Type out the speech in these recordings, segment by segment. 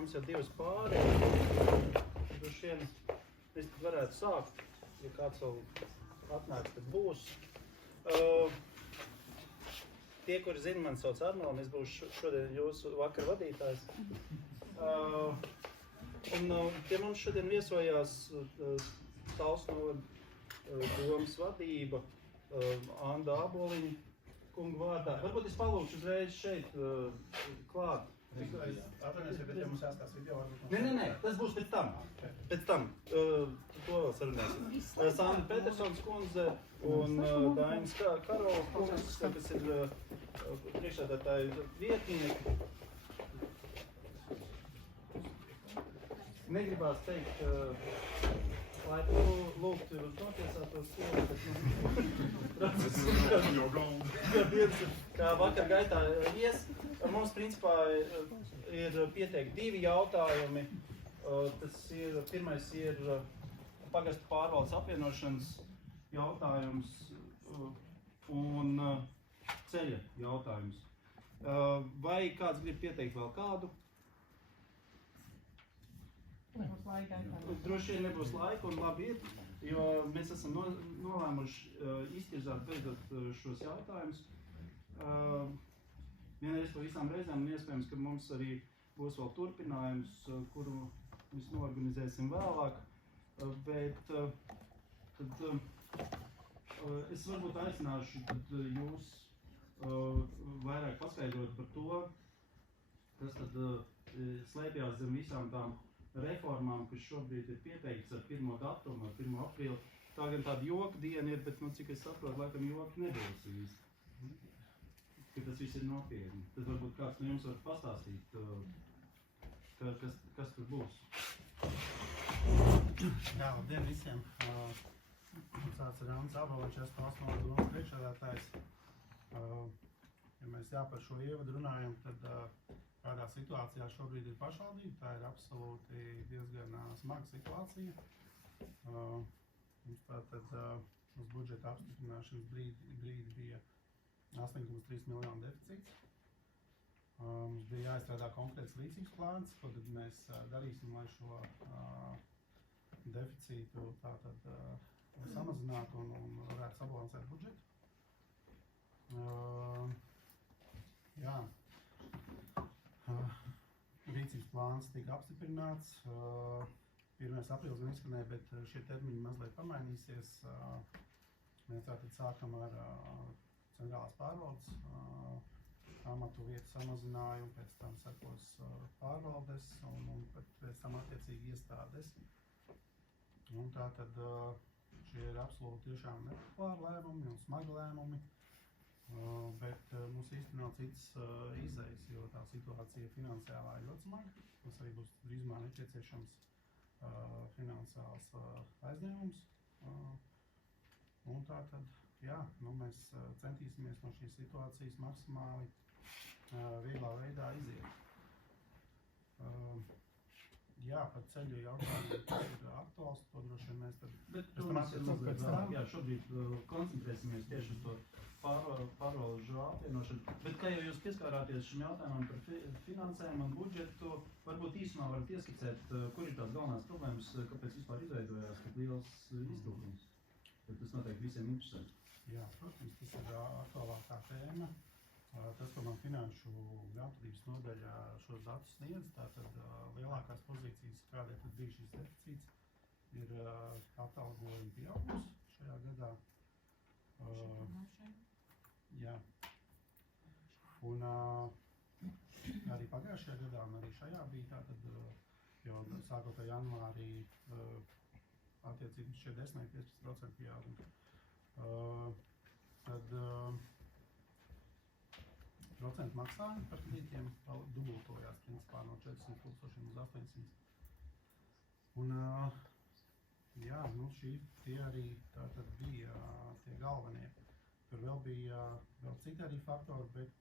mums jau 2 pāri. Droši vien es varētu sākt, ja kāds vēl atnāks, tad būs. Tie, kuri zina, mani sauc Arno, un es būšu šodien jūsu vakar vadītājs. Pie mums šodien viesojās Talsnovada domas vadība, Anda Āboliņa kunga vārdā. Varbūt es palūkšu uzreiz šeit klāt. Atvainojos, bet ja mums jāstās video, varbūt... Nē, tas būs pēc tam. Pēc tam. To vēl sarunāsim. Sandra Petersons kundze un Dainis Karola kungs, kas ir priekšsēdētāju vietnieki. Negribās teikt, lai lūgtu uz notiesātos kā vakar gaitā ies. Mums principā ir pieteikti 2 jautājumi. Tas ir, pirmais ir pagastu pārvaldes apvienošanas jautājums un ceļa jautājums. Vai kāds grib pieteikt vēl kādu? Nebūs laika. Droši vien nebūs laika un labi ir, jo mēs esam nolēmuši iztirzāt beidzot šos jautājumus. Vienreiz pa visām reizēm, un iespējams, ka mums arī būs vēl turpinājums, kuru mēs noorganizēsim vēlāk, bet tad es varbūt aicināšu jūs vairāk paskaidrot par to, kas tad slēpjās zem visām tām reformām, kas šobrīd ir pieteikts ar 1. datumu, ar 1. aprīli. Tā gan tāda joka diena ir, bet, cik es saprotu, laikam joki nebūs īsti. Ka tas viss ir nopietni. Tad varbūt kāds no jums var pastāstīt, kas tur būs. Jā, labdien visiem. Tāds ir Ants Āboliņš, es Talsnovada domas priekšsēdētājs. Ja mēs par šo ievadu runājam, tad kādā situācijā šobrīd ir pašvaldība, tā ir absolūti diezgan smaga situācija. Mums tātad uz budžeta apstiprināšanas brīdi bija 8,3 miljonu deficīts. Mums bija jāizstrādā konkrēts rīcības plāns, ko tad mēs darīsim, lai šo deficītu tātad samazinātu un varētu sabalansēt budžetu. Rīcības plāns tika apstiprināts. 1. aprīlis izskanēja, bet šie termiņi mazliet pamainīsies. Mēs tātad sākam ar centrālās pārvaldes amatu vietu samazinājumu, pēc tam sekos pārvaldes un pēc tam attiecīgi iestādes. Un tātad šie ir absolūti tiešām nepopulāri lēmumi un smagi lēmumi. Bet mums īsti nav cits izejas, jo tā situācija finansiālā ir ļoti smaga. Mums arī būs drīzumā nepieciešams finansiāls aizņēmums. Un tātad, mēs centīsimies no šīs situācijas maksimāli vieglā veidā iziet. Par ceļu jautājumu, kas ir aktuāls, to droši vien mēs tad... Bet šobrīd koncentrēsimies tieši uz to pārvalžu apvienošanu. Bet kā jau jūs pieskārāties šim jautājumam par finansēm un budžetu, varbūt īsumā varat ieskicēt, kur ir tās galvenās problēmas, kāpēc vispār izveidojās tik liels iztrūkums. Tas noteikti visiem interesē. Jā, protams, tas ir aktuālākā tēma. Tas, ko man finanšu grāmatvedības nodaļa šos datus sniedz, tātad lielākās pozīcijas, kādēļ tad bija šis deficīts, ir atalgojuma pieaugums šajā gadā. Un arī pagājušajā gadā un arī šajā bija tātad, jo sākot ar janvārī attiecīgi šie 10–15% pieaugumi. Tad procentu maksājumi par kredītiem dubultojās principā no 400,000 uz 800. Un tie arī tātad bija tie galvenie. Tur vēl bija citi arī faktori, bet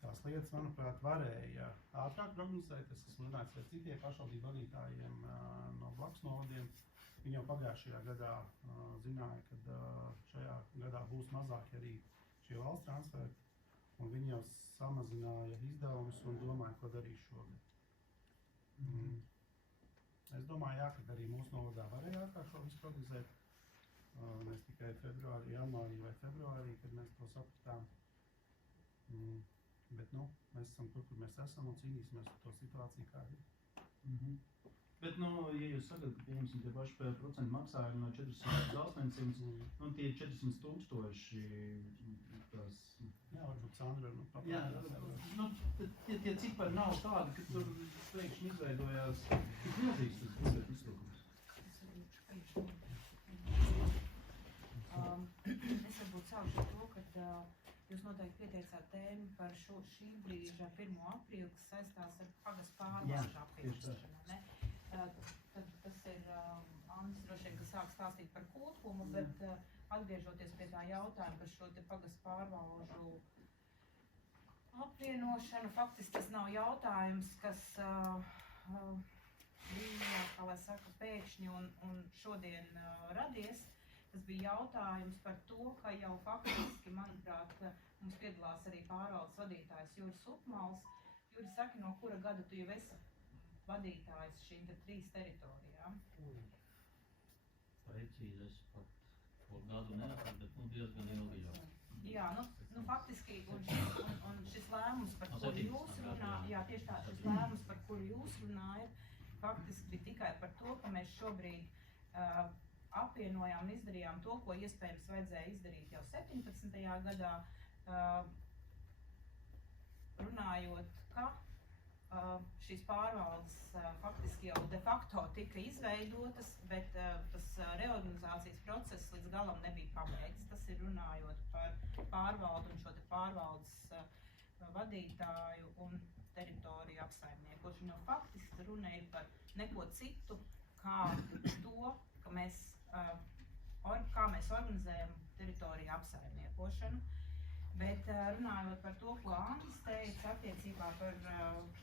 tās lietas, manuprāt, varēja ātrāk prognozēt. Es esmu runājis ar citiem pašvaldību vadītājiem no blakus novadiem. Viņi jau pagājušajā gadā zināja, ka šajā gadā būs mazāki arī šie valsts transferi. Un viņi jau samazināja izdevumus un domāja, ko darīs šogad. Es domāju, jā, ka arī mūsu novadā varēja ātrāk šo visu prognozēt. Mēs tikai februārī, janvārī vai februārī, kad mēs to sapratām. Bet, mēs esam tur, kur mēs esam un cīnīsimies ar to situāciju, kāda ir. Bet, ja jūs sakat, ka pieņemsim tie paši procentu maksājumi no 400 līdz 800, tie 400,000 tās... Jā, varbūt Sandra, Jā, tie cipari nav tādi, ka tur pēkšņi izveidojās tik milzīgs tas budžeta iztrūkums. Es varbūt sākšu ar to, ka jūs noteikti pieteicāt tēmu par šī brīža 1. aprīli, kas saistās ar pagastu pārvalžu apvienošanu, ne? Tad tas ir Andris droši vien, kas sāk stāstīt par kopumu, bet atgriežoties pie tā jautājuma par šo te pagastu pārvalžu apvienošanu, faktiski tas nav jautājums, kas bija, kā lai saka, pēkšņi un šodien radies. Tas bija jautājums par to, ka jau faktiski, manuprāt, mums piedalās arī pārvaldes vadītājs Juris Upmals. Juri, saki, no kura gada tu jau esi vadītājs šīm 3 teritorijām? Precīzi es pat to gadu neatceru, bet diezgan ilgi jau. Jā, faktiski, un šis lēmums, par kuru jūs runājat, jā, tieši tā, šis lēmums, par kuru jūs runājat, faktiski bija tikai par to, ka mēs šobrīd apvienojām un izdarījām to, ko iespējams vajadzēja izdarīt jau 17. gadā, runājot, ka šīs pārvaldes faktiski jau de facto tika izveidotas, bet tas reorganizācijas process līdz galam nebija pabeigts. Tas ir runājot par pārvaldu un šo te pārvaldes vadītāju un teritoriju apsaimniekošanu. Jo faktiski runa ir par neko citu, kā to, ka mēs organizējam teritoriju apsaimniekošanu. Bet runājot par to, ko Andris teica attiecībā par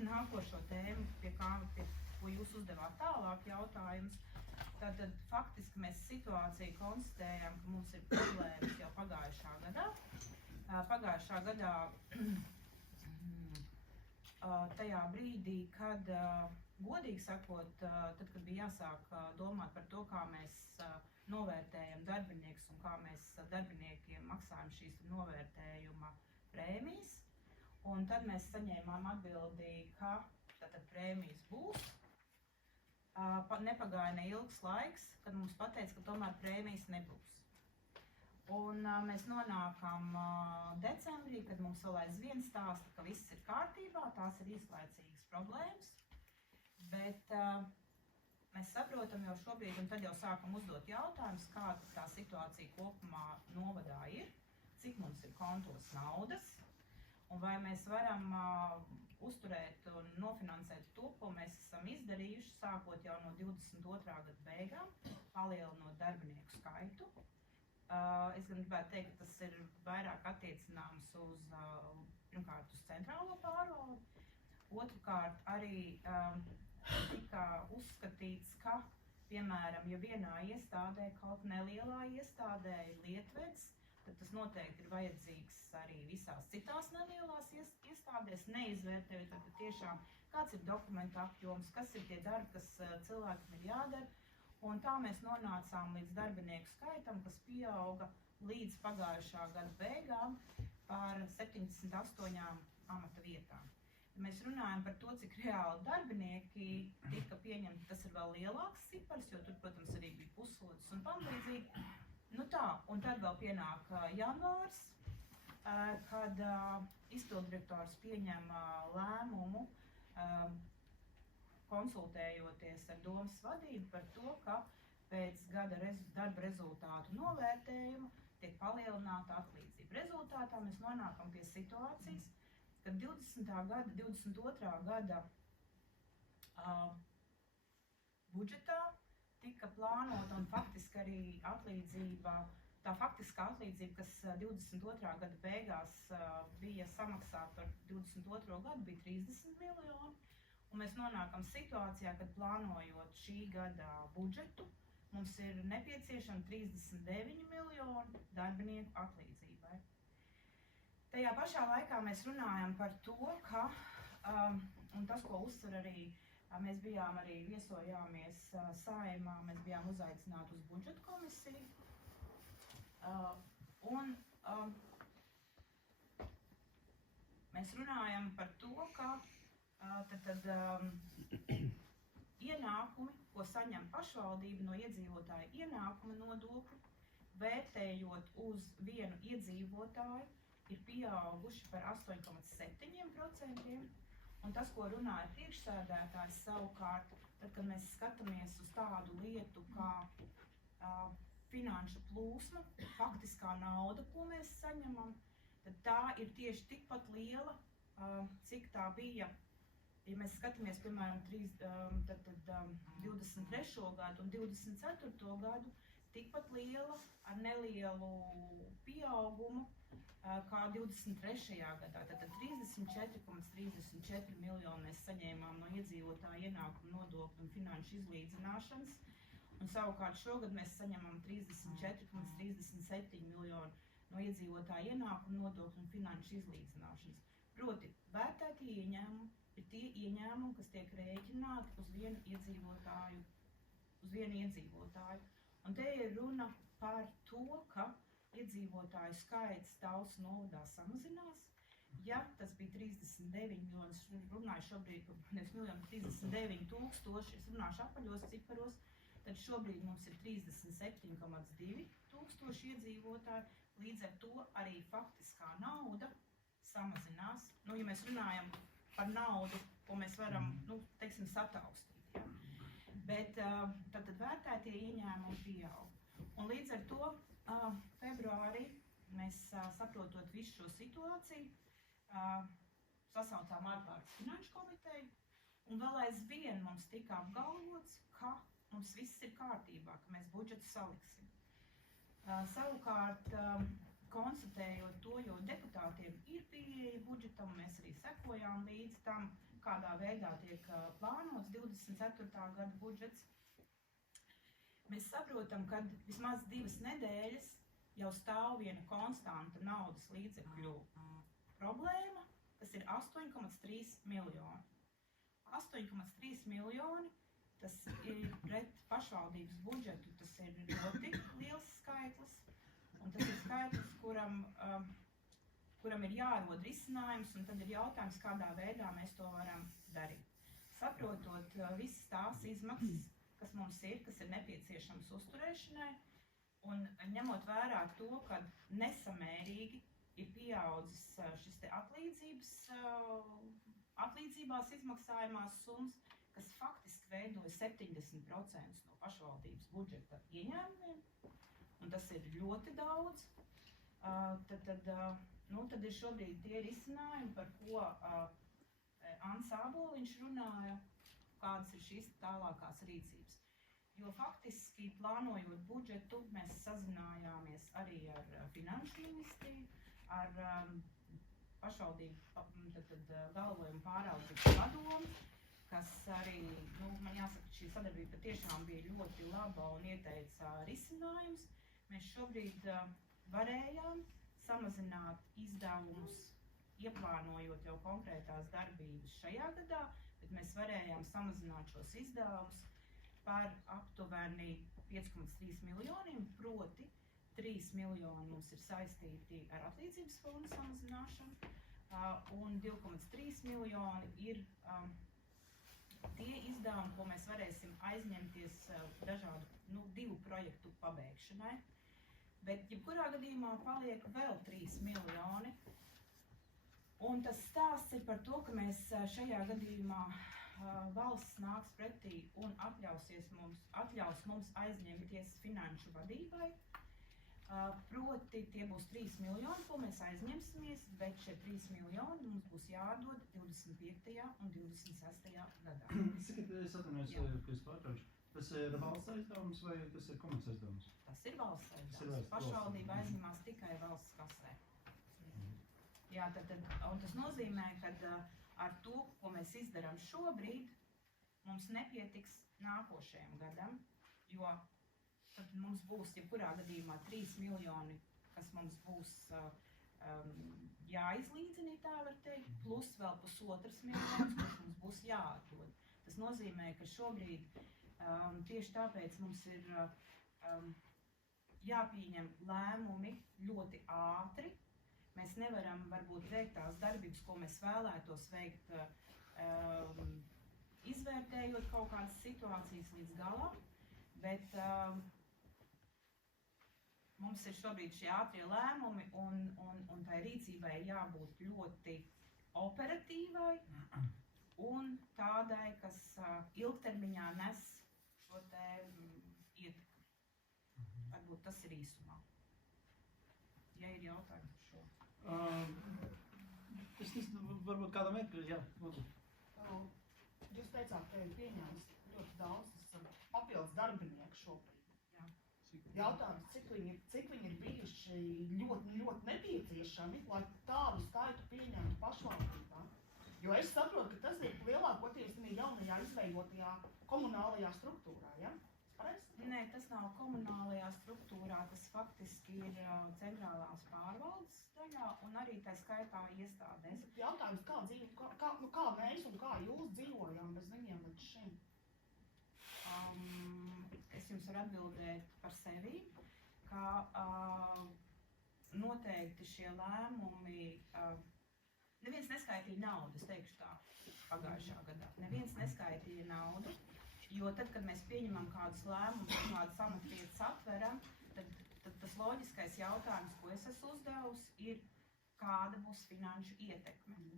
nākošo tēmu, pie ko jūs uzdevāt tālāk jautājums, tad faktiski mēs situāciju konstatējam, ka mums ir problēmas jau pagājušā gadā. Pagājušā gadā tajā brīdī, kad, godīgi sakot, tad, kad bija jāsāk domāt par to, kā mēs novērtējam darbiniekus un kā mēs darbiniekiem maksājam šīs novērtējuma prēmijas. Un tad mēs saņēmām atbildi, ka tātad prēmijas būs. Nepagāja neilgs laiks, kad mums pateica, ka tomēr prēmijas nebūs. Un mēs nonākam decembrī, kad mums vēl aizvien stāsta, ka viss ir kārtībā, tās ir īslaicīgas problēmas. Bet mēs saprotam jau šobrīd, un tad jau sākam uzdot jautājumus, kāda tā situācija kopumā novadā ir, cik mums ir kontos naudas, un vai mēs varam uzturēt un nofinansēt to, ko mēs esam izdarījuši, sākot jau no 22. gada beigām, palielinot darbinieku skaitu. Es gan gribētu teikt, ka tas ir vairāk attiecināms uz, pirmkārt, uz centrālo pārvaldi. Otrkārt, arī tika uzskatīts, ka, piemēram, ja vienā iestādē, kaut nelielā iestādē ir lietveds, tad tas noteikti ir vajadzīgs arī visās citās nelielās iestādēs, neizvērtējot, tad tiešām kāds ir dokumenta apjoms, kas ir tie darbi, kas cilvēkiem ir jādara. Un tā mēs nonācām līdz darbinieku skaitam, kas pieauga līdz pagājušā gada beigām par 78 amata vietām. Mēs runājam par to, cik reāli darbinieki tika pieņemti, tas ir vēl lielāks cipars, jo tur, protams, arī bija puslodes un tam līdzīgi. Un tad vēl pienāk janvārs, kad izpilddirektors pieņem lēmumu, konsultējoties ar domas vadību par to, ka pēc gada darba rezultātu novērtējuma tiek palielināta atlīdzība. Rezultātā mēs nonākam pie situācijas, ka 22. gada budžetā tika plānota un faktiski arī atlīdzība, tā faktiskā atlīdzība, kas 22. gada beigās bija samaksāta par 22. gadu, bija 30 miljoni. Un mēs nonākam situācijā, kad plānojot šī gada budžetu, mums ir nepieciešami 39 miljoni darbinieku atlīdzībai. Tajā pašā laikā mēs runājam par to, ka, un tas, ko uzsver arī Mēs bijām arī viesojāmies Saeimā, mēs bijām uzaicināti uz budžeta komisiju. Mēs runājam par to, ka ienākumi, ko saņem pašvaldība no iedzīvotāja ienākuma nodokļu, vērtējot uz vienu iedzīvotāju, ir pieauguši par 8,7%. Un tas, ko runāja priekšsēdētājs savukārt, tad, kad mēs skatāmies uz tādu lietu kā finanšu plūsma, faktiskā nauda, ko mēs saņemam, tad tā ir tieši tikpat liela, cik tā bija, ja mēs skatāmies, piemēram, 23. gadu un 24. gadu, tikpat liela ar nelielu pieaugumu kā 23. gadā. Tātad 34,34 miljoni mēs saņēmām no iedzīvotāja ienākuma nodokļu un finanšu izlīdzināšanas, un savukārt šogad mēs saņemam 34,37 miljoni no iedzīvotāja ienākuma nodokļu un finanšu izlīdzināšanas. Proti, vērtētie ieņēmumi ir tie ieņēmumi, kas tiek rēķināti uz vienu iedzīvotāju. Un te ir runa par to, ka iedzīvotāju skaits Talsu novadā samazinās. Ja tas bija 39 miljoni, es runāju šobrīd par 39 tūkstoši, es runāšu apaļos ciparos, tad šobrīd mums ir 37,2 tūkstoši iedzīvotāji, līdz ar to arī faktiskā nauda samazinās. Ja mēs runājam par naudu, ko mēs varam, sataustīt. Ja? Bet tad vērtētie ieņēmumi pieaug. Un līdz ar to februārī mēs, saprotot visu šo situāciju, sasaucām ārkārtas finanšu komiteju, un vēl aizvien mums tika apgalvots, ka mums viss ir kārtībā, ka mēs budžetu saliksim. Savukārt, konstatējot to, jo deputātiem ir pieeja budžetam, mēs arī sekojām līdz tam, kādā veidā tiek plānots 24. gada budžets. Mēs saprotam, ka vismaz 2 nedēļas jau stāv viena konstanta naudas līdzekļu problēma, kas ir 8,3 miljoni. 8,3 miljoni, tas ir pret pašvaldības budžetu, tas ir ļoti liels skaitlis, un tas ir skaitlis, kuram ir jārod risinājums, un tad ir jautājums, kādā veidā mēs to varam darīt. Saprotot visas tās izmaksas, kas mums ir, kas ir nepieciešams uzturēšanai, un ņemot vērā to, ka nesamērīgi ir pieaudzis šis te atlīdzībās izmaksājumās summas, kas faktiski veidoja 70% no pašvaldības budžeta ieņēmumiem, un tas ir ļoti daudz. Tad ir šobrīd tie risinājumi, par ko Ants Āboliņš runāja, kādas ir šīs tālākās rīcības. Jo faktiski, plānojot budžetu, mēs sazinājāmies arī ar finanšu ministriju, ar pašvaldību galvojumu pāraudzības padomu, kas arī, man jāsaka, šī sadarbība patiešām bija ļoti laba un ieteica risinājums. Mēs šobrīd varējām samazināt izdevumus, ieplānojot jau konkrētās darbības šajā gadā, bet mēs varējām samazināt šos izdevumus par aptuveni 5,3 miljoniem, proti 3 miljoni mums ir saistīti ar atlīdzības fondu samazināšanu, un 2,3 miljoni ir tie izdevumi, ko mēs varēsim aizņemties dažādu 2 projektu pabeigšanai. Bet jebkurā gadījumā paliek vēl 3 miljoni. Un tas stāsts ir par to, ka mēs šajā gadījumā valsts nāks pretī un atļaus mums aizņemties finanšu vadībai. Proti tie būs 3 miljoni, ko mēs aizņemsimies, bet šie 3 miljoni mums būs jādod 25. un 26. gadā. Es atvainojos, ka es pārtraucu. Tas ir valsts aizdevums vai tas ir komerc aizdevums? Tas ir valsts aizdevums. Pašvaldība aizņemās tikai valsts kasē. Jā, un tas nozīmē, ka ar to, ko mēs izdarām šobrīd, mums nepietiks nākošajam gadam, jo tad mums būs, jebkurā gadījumā, 3 miljoni, kas mums būs jāizlīdzina, tā var teikt, plus vēl 1,5 miljonus, kas mums būs jāatdod. Tas nozīmē, ka šobrīd tieši tāpēc mums ir jāpieņem lēmumi ļoti ātri. Mēs nevaram varbūt veikt tās darbības, ko mēs vēlētos veikt, izvērtējot kaut kādas situācijas līdz galam, bet mums ir šobrīd šie ātrie lēmumi un tai rīcībai jābūt ļoti operatīvai un tādai, kas ilgtermiņā nes šo te ietekmi. Varbūt tas ir īsumā. Ja ir jautājumi par šo. Es nezinu, varbūt kādam ir, jā, lūdzu. Jūs teicāt, ka ir pieņēmis ļoti daudz papildus darbinieku šobrīd. Jā. Jautājums, cik viņi ir bijuši ļoti nepieciešami, lai tādu skaitu pieņemtu pašvaldībā? Jo es saprotu, ka tas ir lielākoties jaunajā izveidotajā komunālajā struktūrā, ja? Nē, tas nav komunālajā struktūrā, tas faktiski ir centrālās pārvaldes daļā un arī tā skaitā iestādēs. Jautājums, kā mēs un kā jūs dzīvojam bez viņiem līdz šim? Es jums varu atbildēt par sevi, ka noteikti šie lēmumi, neviens neskaitīja naudu, es teikšu tā, pagājušā gadā. Neviens neskaitīja naudu, jo tad, kad mēs pieņemam kādus lēmumus, kādas amatvietas atveram, tad tas loģiskais jautājums, ko es esmu uzdevusi, ir, kāda būs finanšu ietekme.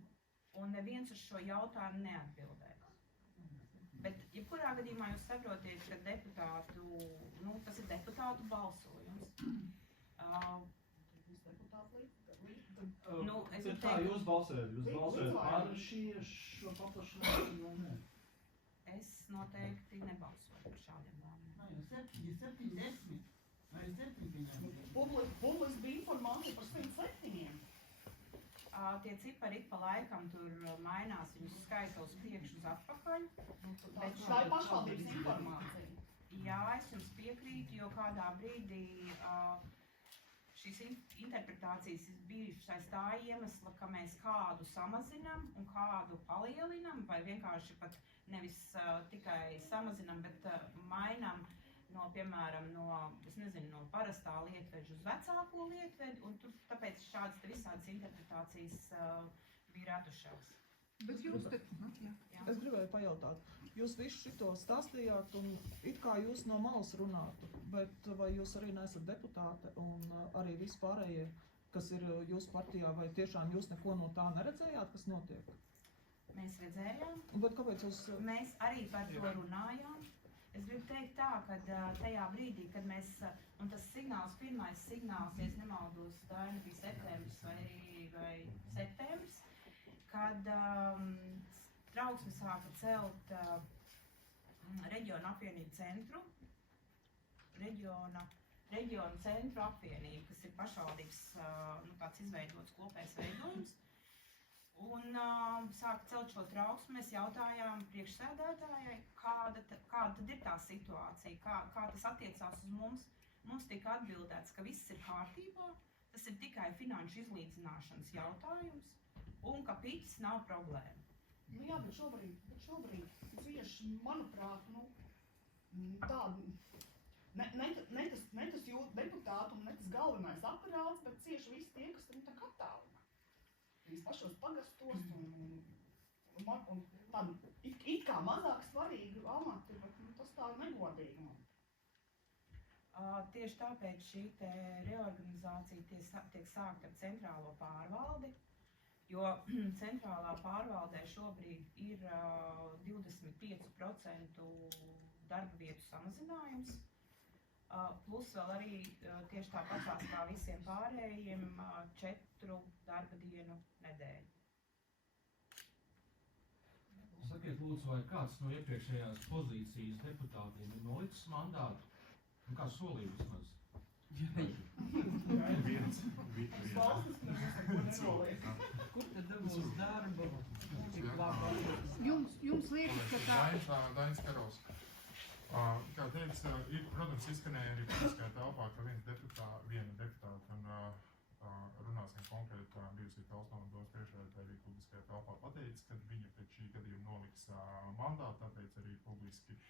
Un neviens uz šo jautājumu neatbildēs. Bet, jebkurā gadījumā jūs saprotiet, ka tas ir deputātu balsojums. Jūs balsojat par šo paplašināšanu vai ne? Es noteikti nebalsoju par šādiem lēmumiem. Publiski bija informācija par 107. Tie cipari ik pa laikam tur mainās, viņus skaita uz priekšu uz atpakaļ. Tā ir pašvaldības informācija. Jā, es jums piekrītu, jo kādā brīdī šīs interpretācijas ir bijušas aiz tā iemesla, ka mēs kādu samazinam un kādu palielinam, vai vienkārši pat nevis tikai samazinam, bet mainam piemēram, no parastā lietveža uz vecāko lietvedu, un tur tāpēc šādas visādas interpretācijas bija radušās. Bet jūs es gribēju pajautāt, jūs visu šito stāstījāt un it kā jūs no malas runātu, bet vai jūs arī neesat deputāte un arī vispārējie, kas ir jūsu partijā, vai tiešām jūs neko no tā neredzējāt, kas notiek? Mēs redzējām. Bet kāpēc jūs... Mēs arī par to runājām. Es gribu teikt tā, ka tajā brīdī, kad mēs, un tas signāls, pirmais signāls, ja es nemaldos, Daina bija septembris vai septembris, kad trauksme sāka celt reģionu apvienību centru, reģionu centru apvienību, kas ir pašvaldības tāds izveidots kopējs veidojums. Un sāka celt šo trauksmi, mēs jautājām priekšsēdētājai, kāda tad ir tā situācija, kā tas attiecās uz mums. Mums tika atbildēts, ka viss ir kārtībā, tas ir tikai finanšu izlīdzināšanas jautājums un ka piķis nav problēma. Jā, bet šobrīd cieši, manuprāt, tādu, ne tas jūsu deputātu un ne tas galvenais aparāts, bet cieši visi tie, kas tā kā attālinā. Viņas pašos pagastos un tādu it kā mazāk svarīgu amatu, bet tas tā negodīgi. Tieši tāpēc šī te reorganizācija tiek sākta ar centrālo pārvaldi, jo centrālā pārvaldē šobrīd ir 25% darba vietu samazinājums, plus vēl arī tieši tāpatās kā visiem pārējiem 4 darba dienu nedēļu. Sakiet, lūdzu, vai kāds no iepriekšējās pozīcijas deputātiem ir nolicis mandātu? Un kā solīja vismaz? Kur tad dabūs darbu? Jums liekas, ka tā... Dainis Karovs. Kā teiks, protams, izskanēja arī publiskajā telpā, ka viena deputāta un runāsim konkrēti, bijusī Tautas nodomas priekšsēdētāja arī publiskajā telpā pateicis, ka viņa pēc šī gadījuma noliks mandātu, tāpēc arī publiski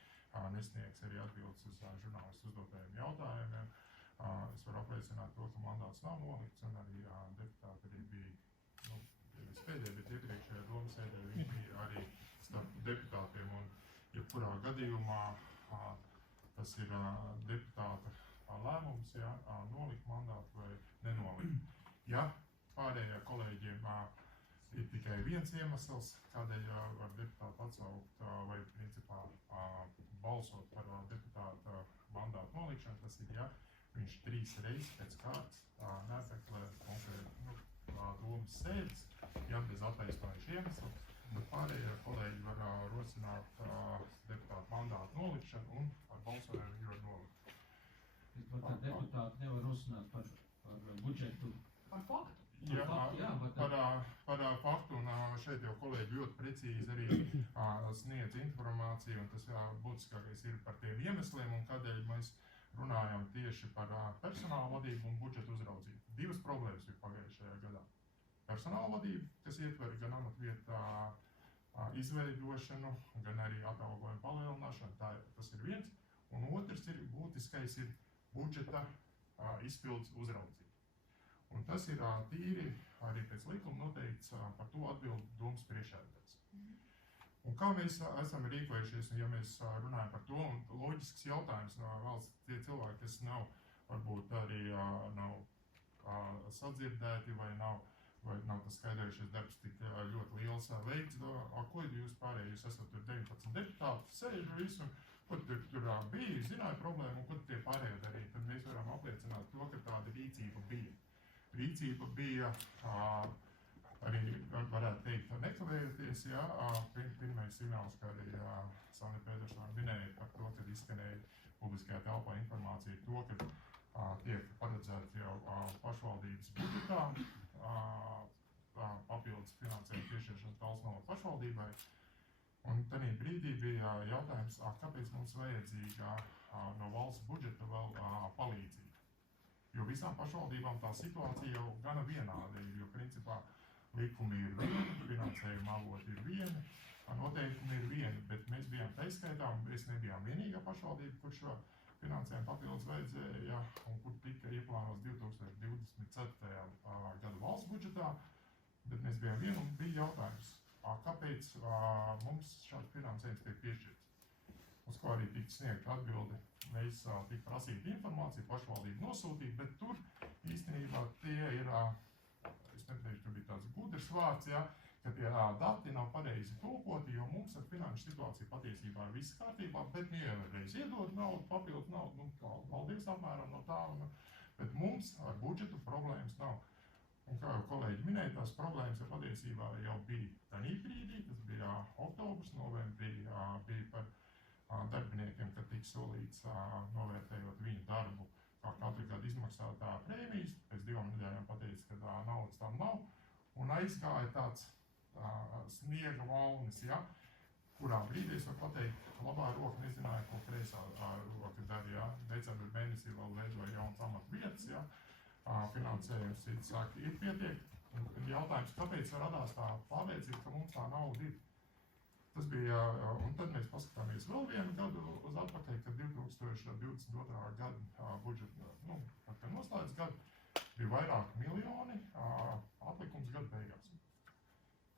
nesniegs arī atbildes uz žurnālistu uzdotajiem jautājumiem. Es varu apliecināt to, ka mandāts nav nolikts, un arī deputāti arī bija, pēdējā, bet iepriekšējā domas sēdē viņi bija arī starp deputātiem, un jebkurā gadījumā tas ir deputāta lēmums, ja, nolikt mandātu vai nenolikt. Ja pārējā kolēģiem ir tikai viens iemesls, kādēļ var deputātu atsaukt vai principā balsot par deputāta mandātu nolikšanu, tas ir, ja viņš 3 reizes pēc kārtas nesaklē konkrēti domas sēdes, ja bez attaisnojuša iemesla, bet pārējie kolēģi var rosināt deputātu mandātu nolikšanu un ar balsojumu viņu var nolikt. Tad deputāti nevar rosināt par budžetu. Par faktu? Par faktu, un šeit jau kolēģi ļoti precīzi arī sniedz informāciju, un tas būtiskākais ir par tiem iemesliem, un kādēļ mēs runājam tieši par personāla vadību un budžetu uzraudzību. 2 problēmas ir pagājušajā gadā. Personāla vadība, kas ietver gan amatvietu izveidošanu, gan arī atalgojumu palielināšanu, tas ir viens, un otrs ir būtiskais ir budžeta izpildes uzraudzība. Un tas ir tīri arī pēc likuma noteikts par to atbild domas priekšsēdētājs. Un kā mēs esam rīkojušies, un ja mēs runājam par to, un loģisks jautājums no valsts tie cilvēki, kas nav, varbūt arī nav sadzirdēti vai nav tas skaidrojušies darbs tik ļoti liels veikts, ko jūs pārējie, jūs esat tur 19 deputāti, sēž visu, ko tur bija, zināja problēmu, un ko tie pārējie darīja, tad mēs varam apliecināt to, ka tāda rīcība bija. Rīcība bija arī, varētu teikt, nekavējoties, ja, pirmais signāls, kā arī Sandra Pētersona minēja par to, kad izskanēja publiskajā telpā informācija to, ka tiek paredzēts jau pašvaldības budžetā papildus finansējuma piešķiršana Talsnova pašvaldībai. Un tādā brīdī bija jautājums, kāpēc mums vajadzīga no valsts budžeta vēl palīdzība. Jo visām pašvaldībām tā situācija jau gana vienāda ir, jo principā likumi ir vieni, finansējuma avoti ir vieni, noteikumi ir vieni, bet mēs bijām taiskaitā, un mēs nebijām vienīgā pašvaldība, kur šo finansējumu papildus vajadzēja, un kur tika ieplānos 2024. Gada valsts budžetā, bet mēs bijām vieni, un bija jautājums, kāpēc mums šāds finansējums tiek piešķirts. Uz ko arī tika sniegt atbildi, mēs tika prasīt informāciju, pašvaldību nosūtīt, bet tur īstenībā tie ir, es neteikšu, tur bija tāds gudrs vārds, ja, ka tie dati nav pareizi tulkoti, jo mums ar finanšu situāciju patiesībā ir viss kārtībā, bet vienreiz iedod naudu, papildus naudu, valdības apmēram no tā, bet mums ar budžetu problēmas nav. Un kā jau kolēģi minēja, tās problēmas patiesībā jau bija tādā brīdī, tas bija oktobrs, novembrī bija par darbiniekiem, kad tika solīts novērtējot viņu darbu, kā katru gadu izmaksātā prēmijas, pēc 2 nedēļām pateica, ka naudas tam nav, un aizgāja tāds sniega valnis, ja, kurā brīdī es varu pateikt, labā roka nezināja, ko kreisā roka dara, ja, decembra mēnesī vēl veidoja jauns amatvietas, ja, finansējums ir pietiek, un jautājums, kāpēc radās tā pārliecība, ka mums tā nauda ir. Tas bija, un tad mēs paskatāmies vēl vienu gadu uz atpakaļ, kad 2022. Gada budžeta, kad noslēdz gadu, bija vairāk miljoni atlikums gadu beigās.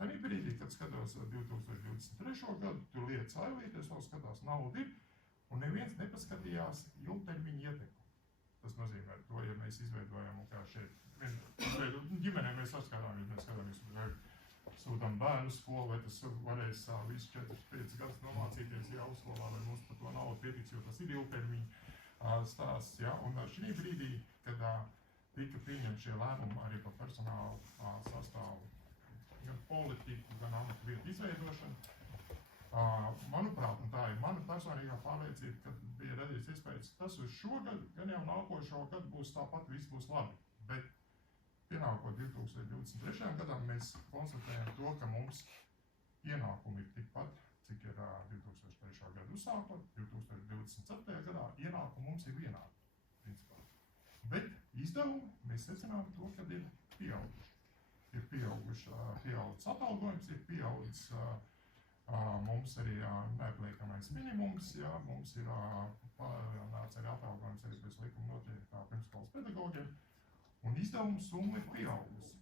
Tad brīdī, kad skatos 2023. Gadu, tur lietas ailīties, vēl skatās naudu ir, un neviens nepaskatījās ilgtermiņa ietekmi. Tas nozīmē to, ja mēs izveidojam, un kā šeit, ģimenē mēs skatāmies, sūtām bērnu skolu, vai tas varēs visu 4-5 gadus nomācīties jāuzskolā, vai mums par to naudu pietiks, jo tas ir ilgtermiņa stāsts, ja, un šī brīdī, kad tika pieņemti šie lēmumi arī par personālu sastāvu, gan politiku, gan amatvietu izveidošanu, manuprāt, un tā ir mana personīgā pārliecība, kad bija radies iespējas, tas uz šo gadu, gan jau nākošo gadu būs tāpat, viss būs labi, bet pienākot 2023. Gadam, mēs konstatējam to, ka mums ienākumi ir tikpat, cik ir 2003. Gadu uzsākot, 2027. Gadā ienākumi mums ir vienādi, principā. Bet izdevumi mēs secinām to, ka ir pieauguši. Ir pieaudzis atalgojums, ir pieaudzis mums arī neapliekamais minimums, jā, mums ir palielināts arī atalgojums arī pēc likuma noteiktā pirmsskolas pedagogiem, un izdevumu summa ir pieaugusi.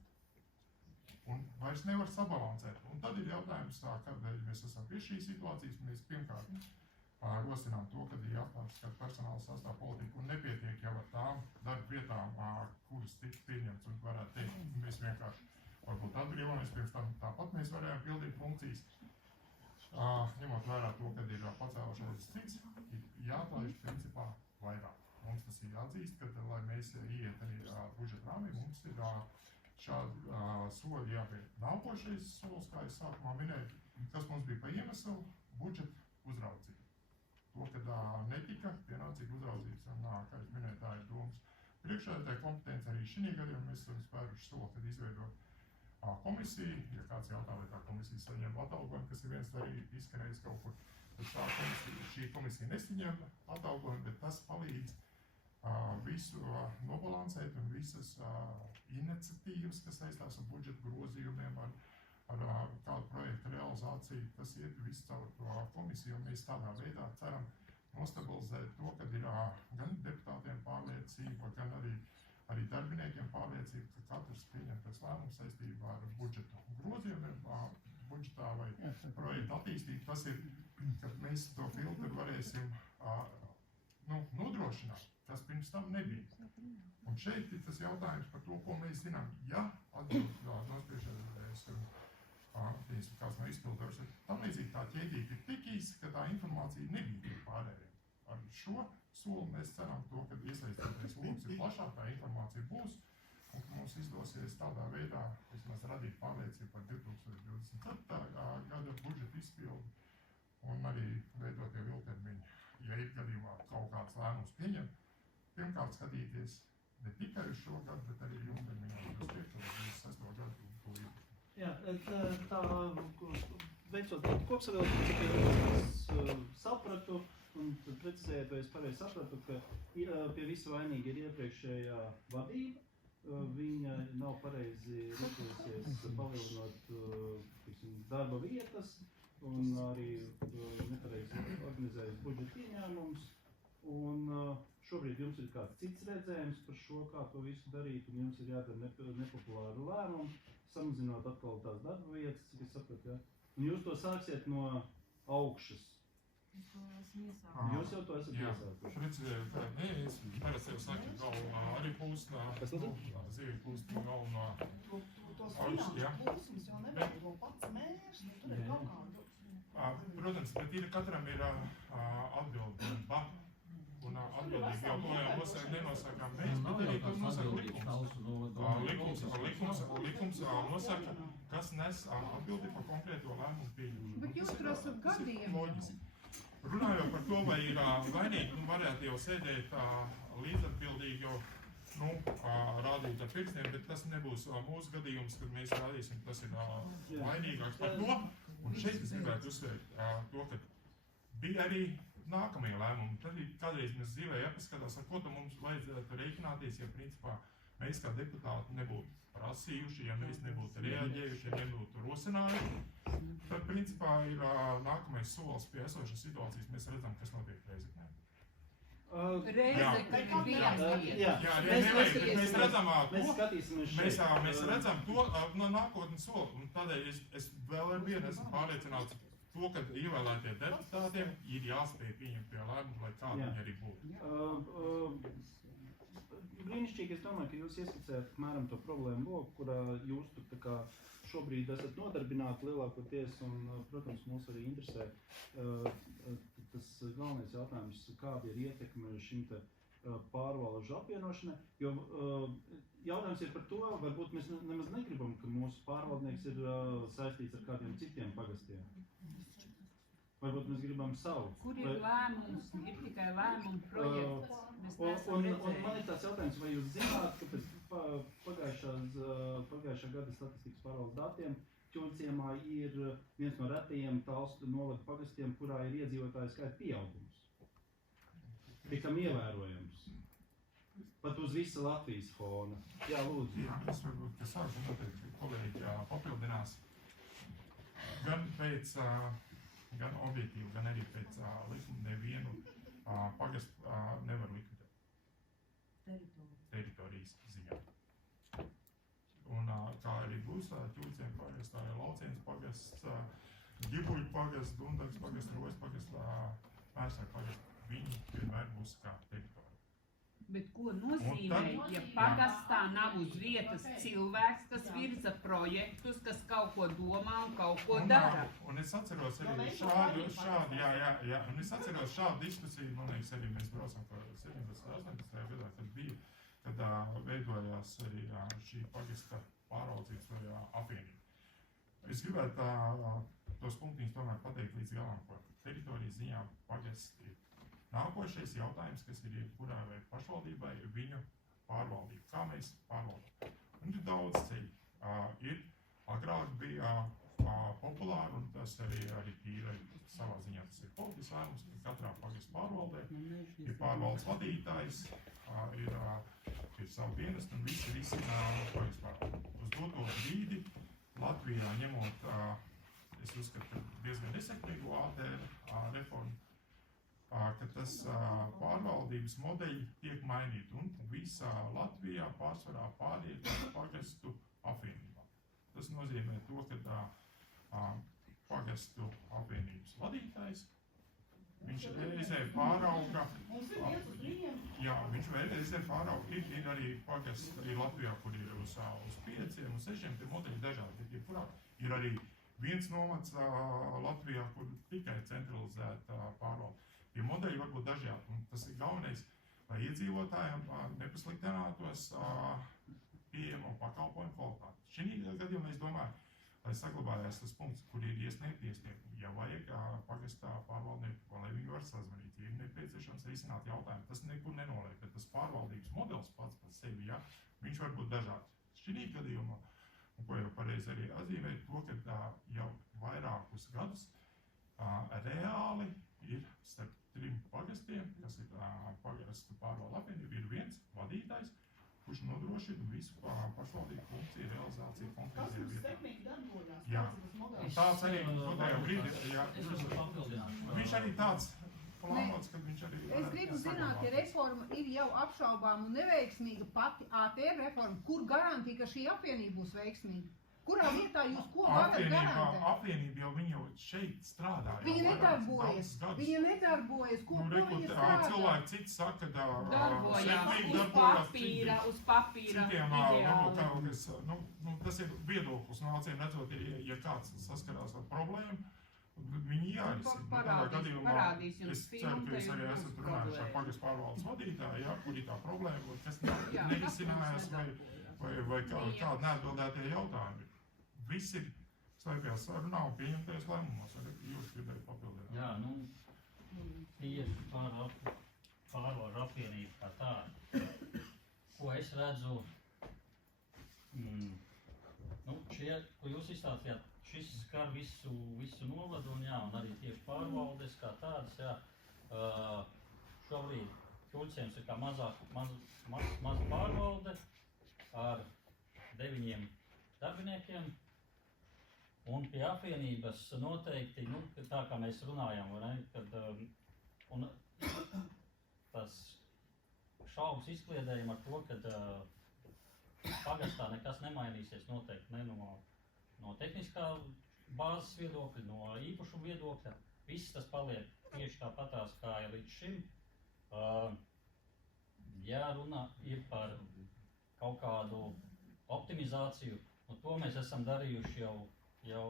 Un vairs nevar sabalansēt. Un tad ir jautājums, kādēļ mēs esam pie šīs situācijas. Mēs pirmkārt rosinām to, ka ir jāpārskata personāla sastāv politika un nepietiek jau ar tām darba vietām, kuras tika pieņemts un varētu teikt, mēs vienkārši varbūt atbrīvojamies, pirms tam tāpat mēs varējām pildīt funkcijas. Ņemot vērā to, kad ir pacēlušais cits, ir jāatlaiž principā vairāk. Mums tas ir jāatzīst, ka, lai mēs iet arī budžeta rāmī, mums ir šādi soļi jāpiet. Nākošais solis, kā es sākumā minēju, kas mums bija pa iemeslu, budžeta uzraudzība. To, kad netika pienācīgi uzraudzīts, un, kā es minēju, tā ir domas priekšsēdētāja kompetence. Arī šī gadījumā mēs esam spēruši soli, kad izveidot komisiju. Ja kāds jautā, vai tā komisija saņem atalgojumu, kas ir viens arī izskanējis kaut kur, tad šī komisija nesaņem atalgojumu, bet tas palīdz visu nobalansēt un visas iniciatīvas, kas saistās ar budžeta grozījumiem, ar kādu projektu realizāciju, tas iet viss caur to komisiju, un mēs tādā veidā ceram nostabilizēt to, kad ir gan deputātiem pārliecība, gan arī darbiniekiem pārliecība, ka katrs pieņemtais lēmums saistībā ar budžetu grozījumiem, budžetā vai projektu attīstību, tas ir, kad mēs to filtru varēsim nodrošināt. Tas pirms tam nebija. Un šeit ir tas jautājums par to, ko mēs zinām. Ja atbild nospriešais kāds no izpildvaras, tam līdzīgi tā ķēdīte ir tik īsa, ka tā informācija nebija pārējiem. Ar šo soli mēs ceram to, ka iesaistītais loks ir plašāk, tā informācija būs, un ka mums izdosies tādā veidā vismaz radīt pārliecību par 2024. Gada budžeta izpildi un arī veidot jau ilgtermiņu. Ja ir gadījumā kaut kāds lēmums pieņem, pirmkārt skatīties ne tikai uz šo gadu, bet arī ilgtermiņā uz 2026. gadu. Jā, tā veicot kopsavilkumu, es sapratu un precizējot, vai es pareizi sapratu, ka pie visa vainīga ir iepriekšējā vadība. Viņa nav pareizi rīkojusies palielinot darba vietas un arī nepareizi organizējas budžeta ieņēmumus. Un šobrīd jums ir kāds cits redzējums par šo, kā to visu darīt, un jums ir jādara nepopulāru lēmumu, samazinot atkal tās darba vietas, cik es sapratu, ja? Un jūs to sāksiet no augšas. Jūs jau to esat iesākuši. Precizēju, ka es parasti jau saku, galvenā arī plūst, zīvi plūst no galvenā. Tos finanšu plūsums jau nevajag vēl pats mērķis, tur ir kaut kādu. Protams, bet katram ir atbildība. Un atbildīgi jau to jau nenosakām mēs, bet arī to nosaka likums. Likums nosaka, kas nes atbildi par konkrēto lēmumu pieņemšanu. Bet jūs tur esat gadiem. Runājot par to, vai ir vainīgi, varētu jau sēdēt līdzatbildīgi, jo rādīt ar pirkstiem, bet tas nebūs mūsu gadījums, kad mēs rādīsim, tas ir vainīgāks par to. Un šeit es gribētu uzsvērt to, ka bija arī nākamie lēmumi. Tad kādreiz mēs dzīvē jāpaskatās, ar ko tad mums vajadzētu rēķināties, ja principā mēs kā deputāti nebūtu prasījuši, ja mēs nebūtu reaģējuši, ja nebūtu rosinājuši. Tad principā ir nākamais solis pie esošas situācijas. Mēs redzam, kas notiek Reizeknē. Mēs redzam to, mēs redzam to no nākotnes soli. Un tādēļ es vēl ar vienu esmu pārliecināts to, ka ievēlētie deputātiem ir jāspēj pieņemt pie lēmumu, lai kādi viņi arī būtu. Brīnišķīgi, es domāju, ka jūs ieskicējat apmēram to problēmu loku, kurā jūs tur tā kā šobrīd esat nodarbināti lielākoties, un, protams, mūs arī interesē tas galvenais jautājums, kāda ir ietekme šim te pārvalžu apvienošanai, jo jautājums ir par to, varbūt mēs nemaz negribam, ka mūsu pārvaldnieks ir saistīts ar kādiem citiem pagastiem. Varbūt mēs gribam savu. Kur ir lēmums? Ir tikai lēmumu projekts. Un man ir tāds jautājums, vai jūs zināt, ka pēc pagājušā gada statistikas pārvaldes datiem Ķuļciemā ir viens no retajiem Talstu novada pagastiem, kurā ir iedzīvotāju skaita pieaugums. Tikam ievērojams. Pat uz visa Latvijas fona. Jā, lūdzu. Jā, es varbūt, ka sākšu noteikti kolēģi papildinās. Gan pēc objektīvi, gan arī pēc likuma nevienu pagastu nevar likvidēt teritorijas ziņā. Un kā arī būs Ķūciem pagasts, Laucienas pagasts, Ģibuļu pagasts, Dundagas pagasts, Rojas pagasts, Mērsāku pagasts, viņi vienmēr būs kā teritorija. Bet ko nozīmē, ja pagastā nav uz vietas cilvēks, kas virza projektus, kas kaut ko domā un kaut ko dara? Un es atceros arī šādu, un es atceros šādu diskusiju, man liekas, arī mēs braucam par 17. 18. gadā, kad bija, kad veidojās arī šī pagasta pāraudzības vai apvienība. Es gribētu tos punktiņus tomēr pateikt līdz galam, ko teritorijas ziņā pagasti ir. Nākošais jautājums, kas ir jebkurā vai pašvaldībai, ir viņu pārvaldība. Kā mēs pārvaldām? Un ir daudz ceļu. Agrāk bija populāri, un tas arī tīri savā ziņā tas ir politisks lēmums, ka katrā pagastu pārvaldē ir pārvaldes vadītājs, ir savu dienestu, un visi pagastu pārvaldē. Uz doto brīdi Latvijā ņemot, es uzskatu, diezgan nesekmīgu ATR reformu, ka tas pārvaldības modeļi tiek mainīti un visā Latvijā pārsvarā pāriet pagastu apvienībām. Tas nozīmē to, ka pagastu apvienības vadītājs, viņš reizē pārauga, viņš reizē pārauga, ir arī pagastu, ir Latvijā, kur ir uz 5 un 6, tie modeļi dažādi, ir arī viens nomads Latvijā, kur tikai centralizēta pārvalde. Tie modeļi var būt dažādi, un tas ir galvenais, lai iedzīvotājiem nepasliktinātos pieejamo pakalpojumu kvalitāti. Šī gadījumā es domāju, lai saglabājās tas punkts, kur ir iesniegt iesniegumu. Ja vajag pagastā pārvaldnieku, lai viņi var sazvanīt, ja ir nepieciešams risināt jautājumu, tas nekur nenoliek, bet tas pārvaldības modelis pats par sevi, viņš var būt dažāds. Šī gadījumā, un ko jau pareizi arī atzīmēt, to, ka jau vairākus gadus reāli ir starp 3 pagastiem, kas ir pagastu pārvaldu apvienība, ir viens vadītājs, kurš nodrošina visu pašvaldību funkciju realizāciju konkrētajā vietā. Kas sekmīgi darbojās? Jā, un tāds arī kodējā brīdī, viņš arī tāds plānots, kad viņš arī... Es gribu zināt, ja reforma ir jau apšaubām un neveiksmīga pati ATR reforma, kur garantija, ka šī apvienība būs veiksmīga? Kurā vietā jūs ko varat garantēt? Apvienība jau viņa šeit strādā. Viņa nedarbojas. Ko viņa strādā? Cilvēki citi saka, ka darbojās uz papīra ideāli. Tas ir viedoklis, no acīm redzot, ja kāds saskarās ar problēmu, viņi jārisina. Parādīs jums filmu, ka jūs arī esat runājuši ar pagastu pārvaldes vadītāju, kur ir tā problēma, kas nerisinājās vai kādi neatbildētie jautājumi. Viss ir slēpjās sarunā un pieņemtajos lēmumos. Jūs gribētu papildināt? Jā, tieši pārvaldu apvienību kā tādu. Ko es redzu, ko jūs izstāstījāt, šis skar visu novadu un arī tieši pārvaldes kā tādas, šobrīd Ķūciems ir kā maza pārvalde ar 9 darbiniekiem. Un pie apvienības noteikti, tā kā mēs runājām, kad tas šaubas izkliedējam ar to, ka pagastā nekas nemainīsies noteikti ne no tehniskā bāzes viedokļa, no īpašuma viedokļa. Viss tas paliek tieši tāpatās kā līdz šim. Ja runa ir par kaut kādu optimizāciju, to mēs esam darījuši jau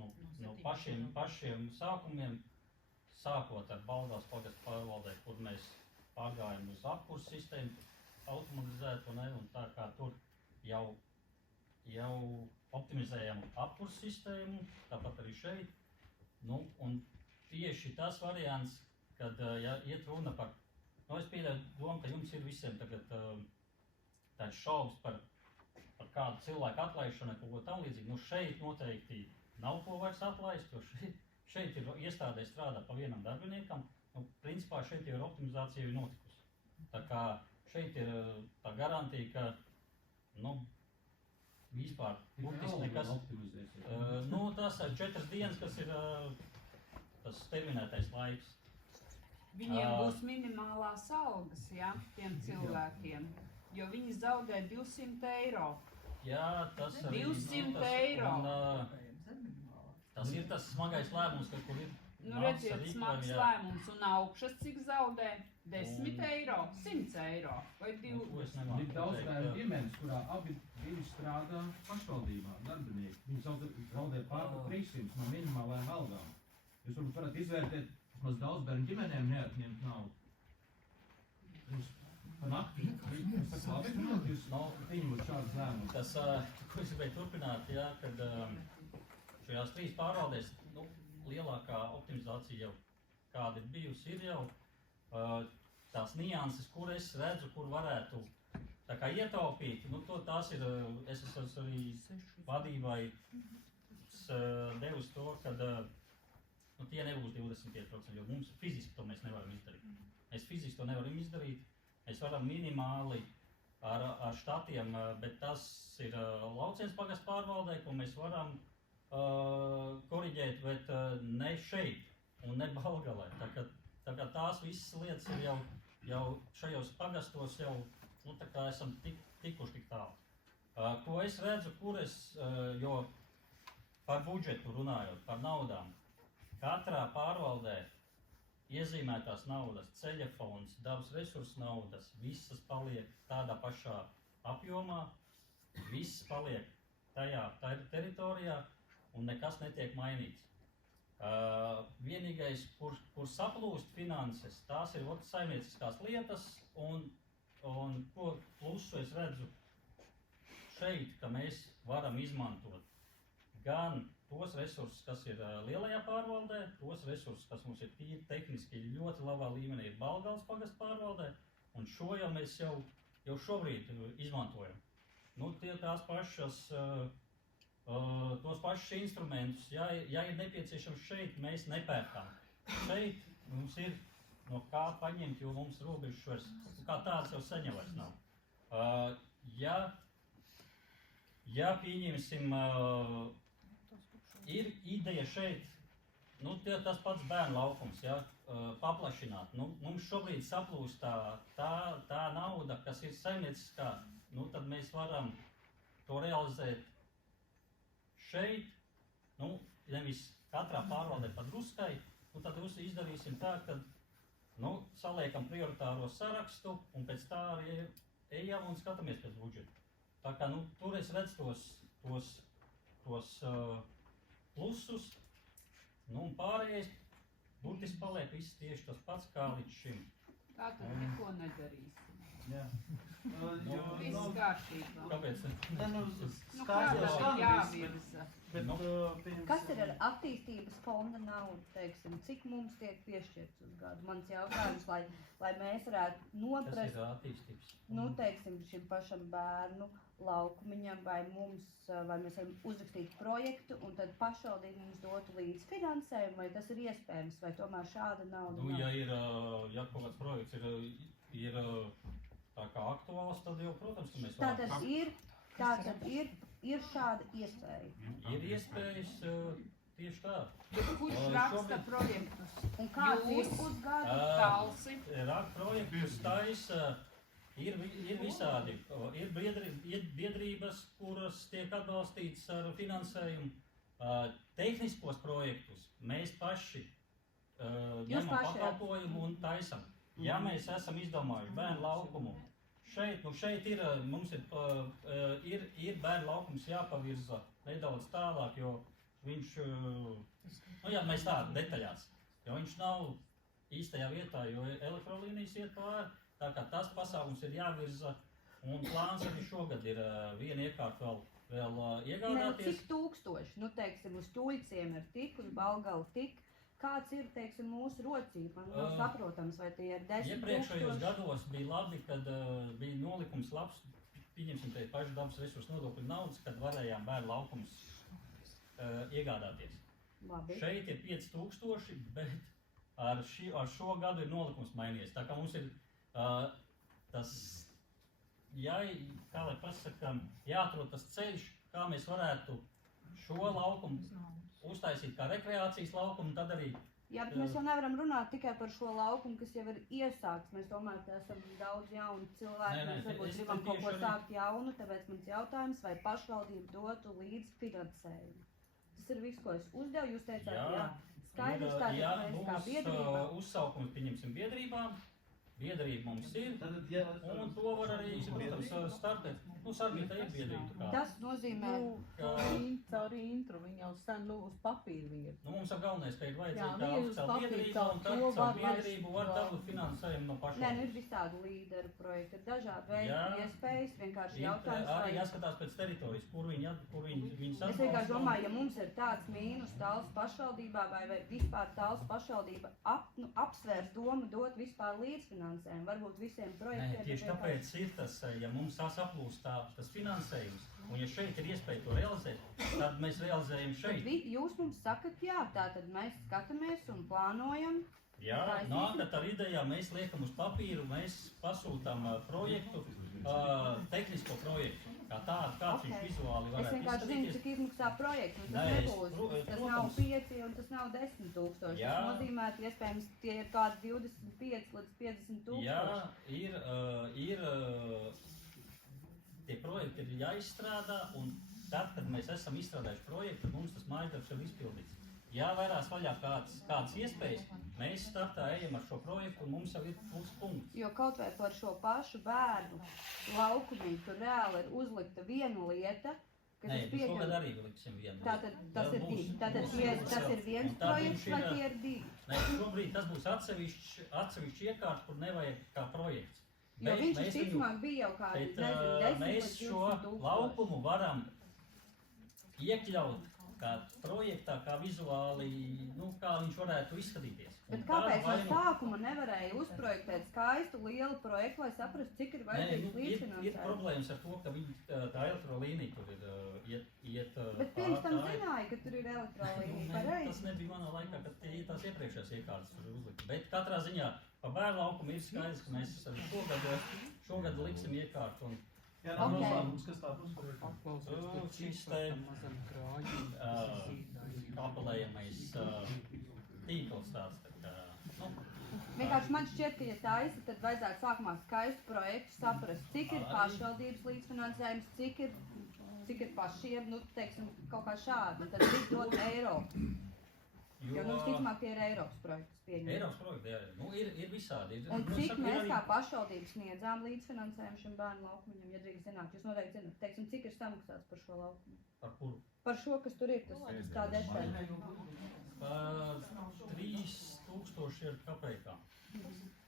no pašiem sākumiem, sākot ar Balgās pagastu pārvaldē, kur mēs pārgājam uz apkursu sistēmu, automatizētu, un tā kā tur jau optimizējam apkursu sistēmu, tāpat arī šeit. Un tieši tas variants, kad iet runa par, es pieļauju domu, ka jums ir visiem tagad tāds šaubas par kādu cilvēku atlaišanu, kaut ko tam līdzīgi. Šeit noteikti nav ko vairs atlaist, jo šeit ir iestādē strādā pa vienam darbiniekam. Principā šeit jau ir optimizācija jau notikusi. Tā kā šeit ir tā garantija, ka, vispār burtiski nekas. Tās 4 dienas, kas ir tas terminētais laiks. Viņiem būs minimālās algas, ja, tiem cilvēkiem, jo viņi zaudē 200 eiro. Jā, tas arī 200 eiro. Tas ir tas smagais lēmums, ka kur ir. Nu, redziet, smags lēmums un augšas cik zaudē? 10 eiro, 100 eiro vai 20. Ir daudz bērnu ģimenes, kurā abi strādā pašvaldībā, darbinieki. Viņi zaudē pār 300 no minimālajām algām. Jūs varbūt varat izvērtēt, vismaz daudz bērnu ģimenēm neatņemt naudu. Jūs pa nakti, jūs labi, jūs pieņemat šādas lēmumus. Tas, ko es gribēju turpināt, jā, kad šajās 3 pārvaldēs, lielākā optimizācija jau kāda ir bijusi, ir jau tās nianses, kur es redzu, kur varētu tā kā ietaupīt. Tās ir, es esmu arī vadībai devusi to, kad tie nebūs 25%, jo mums fiziski to mēs nevaram izdarīt. Mēs fiziski to nevaram izdarīt, mēs varam minimāli ar štatiem, bet tas ir Laucienas pagasts pārvaldē, ko mēs varam koriģēt, bet ne šeit un ne Balgalē. Tā kā tās visas lietas ir jau šajos pagastos jau, tā kā esam tikuši tik tālu. Ko es redzu, jo par budžetu runājot, par naudām, katrā pārvaldē iezīmētās naudas, ceļa fonds, dabas resursu naudas, visas paliek tādā pašā apjomā, visas paliek tajā teritorijā, un nekas netiek mainīts. Vienīgais, kur saplūst finanses, tās ir saimnieciskās lietas, un ko plusu es redzu šeit, ka mēs varam izmantot gan tos resursus, kas ir lielajā pārvaldē, tos resursus, kas mums ir tīri tehniski ļoti labā līmenī, ir Balgales pagasta pārvaldē, un šo jau mēs jau šobrīd izmantojam. Tās pašas tos pašus instrumentus, ja ir nepieciešams šeit, mēs nepērkam. Šeit mums ir no kā paņemt, jo mums robežas vairs, kā tāds jau saņem vairs nav. Ja pieņemsim, ir ideja šeit, tas pats bērnu laukums, ja, paplašināt. Mums šobrīd saplūst tā nauda, kas ir saimnieciskā, tad mēs varam to realizēt šeit, nevis katrā pārvaldē pa druskai, tad izdarīsim tā, ka saliekam prioritāro sarakstu un pēc tā arī ejam un skatāmies pēc budžeta. Tā kā tur es redzu tos plusus, un pārējais burtiski paliek viss tieši tas pats kā līdz šim. Tā tad neko nedarīsim. Jā. Viss kārtībā. Kāpēc? Kāpēc ir jāvirza? Kas ir ar attīstības fonda naudu, teiksim, cik mums tiek piešķirts uz gadu? Mans jautājums, lai mēs varētu noprast, kas ir attīstības? Teiksim, šim pašam bērnu laukumiņam, vai mēs varam uzrakstīt projektu, un tad pašvaldība mums dotu līdz finansējumu, vai tas ir iespējams, vai tomēr šāda nauda nav? Ja kaut kāds projekts ir tā kā aktuāls, tad jau, protams, ka mēs varam. Tātad ir šāda iespēja. Ir iespējas tieši tā. Bet kurš raksta projektus? Un kāds ir uz gadu? Talsi? Projektus taisa, ir visādi. Ir biedrības, kuras tiek atbalstītas ar finansējumu. Tehniskos projektus mēs paši ņemam pakalpojumu un taisam. Ja mēs esam izdomājuši bērnu laukumu, šeit mums ir bērnu laukums jāpavirza nedaudz tālāk, jo viņš, mēs tā detaļās, jo viņš nav īstajā vietā, jo elektrolīnijas iet pāri, tā kā tas pasākums ir jāvirza, un plāns arī šogad ir viena iekārta vēl iegādāties. Cik tūkstoši, teiksim, uz Tuļciem ir tik, uz Balgalu tik, kāds ir, teiksim, mūsu rocība? Man nav saprotams, vai tie ir 10 Iepriekšējos gados bija labi, kad bija nolikums labs, pieņemsim te pašu dabas resursu nodokļu naudas, kad varējām bērnu laukums iegādāties. Labi. Šeit ir 5000, bet ar šo gadu ir nolikums mainījies. Tā kā mums ir tas, kā lai pasakam, jāatrod tas ceļš, kā mēs varētu šo laukumu uztaisīt kā rekreācijas laukumu, tad arī Jā, bet mēs jau nevaram runāt tikai par šo laukumu, kas jau ir iesākts. Mēs tomēr esam daudz jaunu cilvēku, mēs varbūt gribam kaut ko sākt jaunu, tāpēc mans jautājums, vai pašvaldība dotu līdzfinansējumu. Tas ir viss, ko es uzdevu, jūs teicāt, jā, skaidrs, tātad mēs kā biedrība. Uzsaukums pieņemsim biedrībām. Biedrība mums ir, un to var arī, protams, startēt. Sargītā ir biedrība. Tas nozīmē, caur intru, viņi jau sen, uz papīra viņi ir. Mums ir galvenais, ka ir vajadzīga tā oficiāla biedrība, un tad caur biedrību var dabūt finansējumu no pašvaldības. Nē, ir visādi līderu projekti, ir dažādi veidi iespējas, vienkārši jautājums. Arī jāskatās pēc teritorijas, kur viņi atbalsta. Es vienkārši domāju, ja mums ir tāds mīnus Talsu pašvaldībā, vai vispār Talsu pašvaldība apsvērs domu dot vispār līdzfinansējumu, varbūt visiem projektiem. Tieši tāpēc ir tas, ja mums saplūst tas finansējums, un ja šeit ir iespēja to realizēt, tad mēs realizējam šeit. Tad jūs mums sakat, jā, tātad mēs skatāmies un plānojam. Jā, nākat ar idejām, mēs liekam uz papīru, mēs pasūtām projektu, tehnisko projektu, kā tādu, kāds viņš vizuāli varētu izskatīties. Es vienkārši zinu, cik izmaksā projektu, un tas nebūs, tas nav 5 un tas nav 10 000. Tas nozīmē, iespējams, tie ir kādi 25 līdz 50 000. Jā, tie projekti ir jāizstrādā, un tad, kad mēs esam izstrādājuši projektu, tad mums tas mājasdarbs ir izpildīts. Jāvērās vaļā kādas iespējas, mēs startā ejam ar šo projektu, un mums jau ir pluspunkts. Jo kaut vai par šo pašu bērnu laukumiņu, tur reāli ir uzlikta viena lieta, kas es pieņemu. Nē, šogad arī liksim vienu. Tātad tas ir divi. Tātad tas ir viens projekts, vai tie ir divi? Nē, šobrīd tas būs atsevišķi iekārts, kur nevajag kā projekts. Jo viņš visticamāk bija jau kādi, nezinu, 10 mēs šo laukumu varam iekļaut kā projektā, kā vizuāli, kā viņš varētu izskatīties. Bet kāpēc no sākuma nevarēja uzprojektēt skaistu lielu projektu, lai saprastu, cik ir vajadzīgs līdzfinansējums? Ir problēmas ar to, ka tā elektrolīnija tur ir iet Bet pirms tam zināja, ka tur ir elektrolīnija, pareizi? Tas nebija manā laikā, kad tās iepriekšējās iekārtas tur ir uzlikta. Bet katrā ziņā pa bērnu laukumu ir skaidrs, ka mēs šogad liksim iekārtu. Jā, noslēgums, kas tā būs par šis te apelējamais tīkls tāds. Vienkārši man šķiet, ka ja taisa, tad vajadzētu sākumā skaistu projektu saprast, cik ir pašvaldības līdzfinansējums, cik ir pašiem, teiksim, kaut kā šādi, tad cik dot Eiropu. Jo mums ticamāk tie ir Eiropas projekts pieņemti. Eiropas projekti, jā. Ir visādi. Un cik mēs kā pašvaldības sniedzām līdzfinansējumu šim bērnu laukumiņam, ja drīkst zināt? Jūs noteikti zināt, teiksim, cik ir samaksāts par šo laukumu? Par kuru? Par šo, kas tur ir, tas tā detaļa. 3000 ir kapeikā.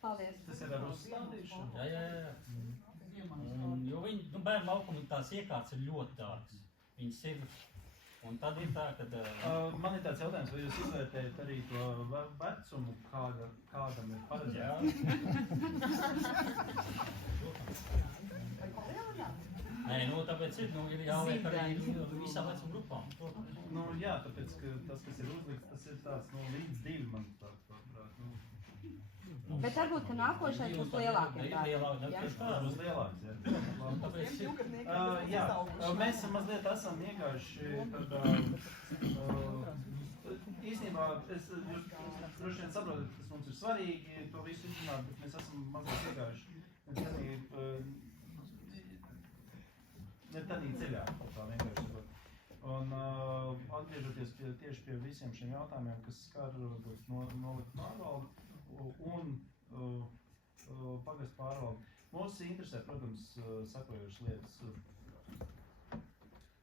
Paldies. Tas ir ar uzstādīšanu? Jā. Jo bērnu laukumi tās iekārtas ir ļoti dārgas. Viņas ir. Un tad ir tā, ka... Man ir tāds jautājums, vai jūs izvērtējat arī to vecumu, kādam ir paredzēts? Nē, tāpēc ir jāliek arī visām vecuma grupām. Jā, tāpēc, ka tas, kas ir uzlikts, tas ir tāds līdz 2, manuprāt. Bet varbūt, ka nākošais būs lielākiem bērniem. Būs lielāks, jā. Mēs mazliet esam iegājuši īstenībā, jūs droši vien saprotat, kas mums ir svarīgi, to visu izrunāt, bet mēs esam mazliet iegājuši ne tādī ceļā, tā vienkārši saprot. Un atgriežoties tieši pie visiem šiem jautājumiem, kas skar nolikt pārvaldu, un pagastu pārvaldi. Mūs interesē, protams, sekojošas lietas.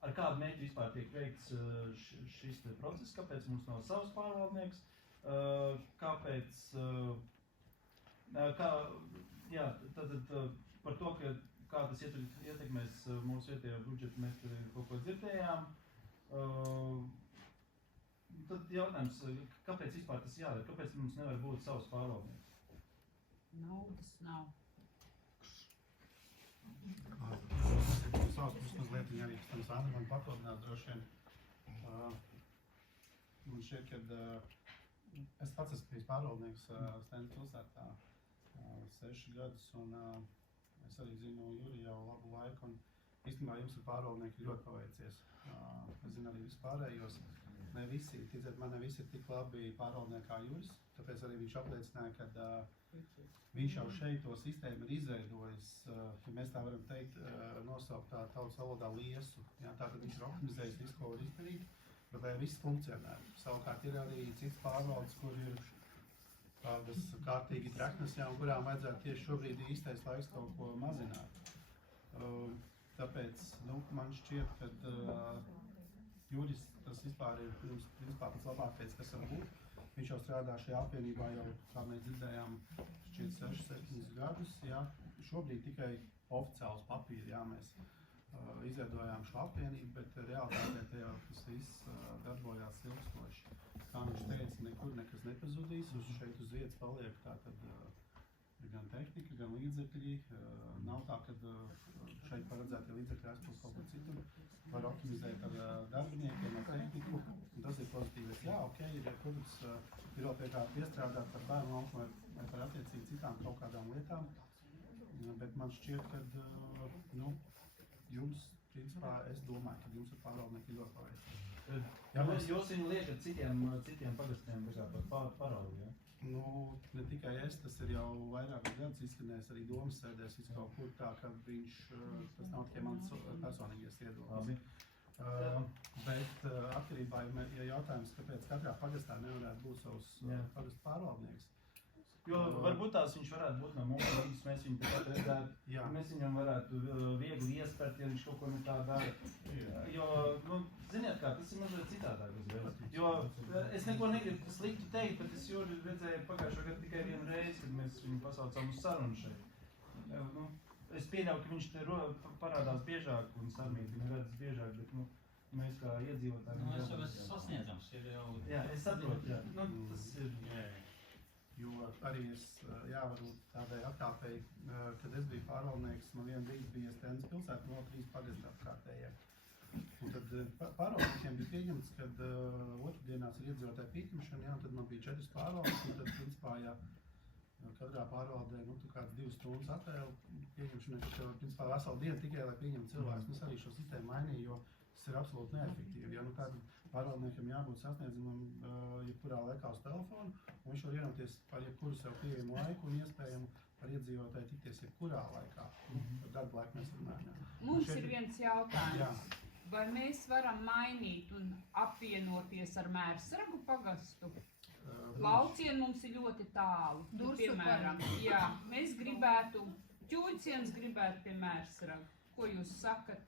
Ar kādu mērķi vispār tiek veikts šis process, kāpēc mums nav savs pārvaldnieks, kāpēc, tātad par to, kā tas ietekmēs mūsu vietējo budžetu, mēs kaut ko dzirdējām. Tad jautājums, kāpēc vispār tas jādara? Kāpēc mums nevar būt savs pārvaldnieks? Naudas nav. Savs mazliet viņa arī tam Sandra man papildināt droši vien. Man šķiet, kad es pats esmu bijis pārvaldnieks Stendra pilsētā 6 gadus, un es arī zinu Juri jau labu laiku, un īstenībā jums ar pārvaldnieku ļoti paveicies. Es zinu arī vispārējos. ne visi, ticiet man, ne visi ir tik labi pārvaldnieki kā Juris, tāpēc arī viņš apliecināja, ka viņš jau šeit to sistēmu ir izveidojis, ja mēs tā varam teikt, nosaukt tā tautas valodā liesu. Jā, tātad viņš ir optimizējis visu, ko var izdarīt, bet lai viss funkcionē. Savukārt ir arī cits pārvaldes, kur ir tādas kārtīgi treknes, jā, un kurām vajadzētu tieši šobrīd īstais laiks kaut ko mazināt. Tāpēc, man šķiet, ka Juris tas vispār ir pats labākais, kas var būt. Viņš jau strādā šajā apvienībā jau, kā mēs dzirdējām, šķiet 6-7 gadus, jā. Šobrīd tikai oficiāls papīri, jā, mēs izveidojām šo apvienību, bet realitātē tajā tas viss darbojās ilgstoši. Kā viņš teica, nekur nekas nepazudīs, šeit uz vietas paliek tātad gan tehnika, gan līdzekļi. Nav tā, ka šeit paredzētie līdzekļi aizpūs kaut kur citur. Var optimizēt ar darbiniekiem, ar tehniku. Un tas ir pozitīvs. Jā, ok, protams, ir vēl pie kā piestrādāt par bērnu laukumu vai par attiecīgi citām kaut kādām lietām. Bet man šķiet, ka jums, principā, es domāju, ka jums ar pārvaldnieki ļoti pareizi. Jūs viņu liekat citiem pagastiem par paraugu, ja? Ne tikai es, tas ir jau vairākus gadus izskanējis arī domas sēdēs kaut kur tā, ka viņš, tas nav tikai mans personīgais viedoklis. Bet atkarībā, ja jautājums, kāpēc katrā pagastā nevarētu būt savs pagastu pārvaldnieks. Jo varbūt tās viņš varētu būt no mums, mēs viņu tāpat redzētu, mēs viņam varētu viegli iespērt, ja viņš kaut ko ne tā dara. Jo, ziniet kā, tas ir mazliet citādāk uzreiz. Jo es neko negribu sliktu teikt, bet es Juri redzēju pagājušo gadu tikai vienu reizi, kad mēs viņu pasaucām uz sarunu šeit. Es pieļauju, ka viņš te parādās biežāk un sarmīgi viņu redz biežāk, bet mēs kā iedzīvotāji... Mēs jau sasniedzams, ir jau... Jā, es saprotu, jā. Tas ir... Jo arī es jāvaru tādai atkāpei, kad es biju pārvaldnieks, man vienu brīdi bija Stendes pilsēta no 3 pagastu apkārtējiem. Un tad pārvaldniekiem bija pieņemts, kad otrdienās ir iedzīvotāju pieņemšana, jā, un tad man bija 4 pārvaldes, un tad, principā, ja katrā pārvaldē, tu kāds 2 stundas atvēl pieņemšanai, tad tev, principā, veselu dienu tikai, lai pieņemtu cilvēkus. Es arī šo sistēmu mainīju, jo tas ir absolūti neefektīvi. Ja, tātad pārvaldniekam jābūt sasniedzamam jebkurā laikā uz telefonu, un viņš var ienoties par jebkuru sev pieejamu laiku un iespējamu par iedzīvotāju tikties jebkurā laikā. Par darba laiku mēs runājam. Mums ir viens jautājums. Vai mēs varam mainīt un apvienoties ar Mērsragu pagastu? Laucieni mums ir ļoti tālu. Piemēram, jā, mēs gribētu, Ķūļcienas gribētu pie Mērsraga. Ko jūs sakat?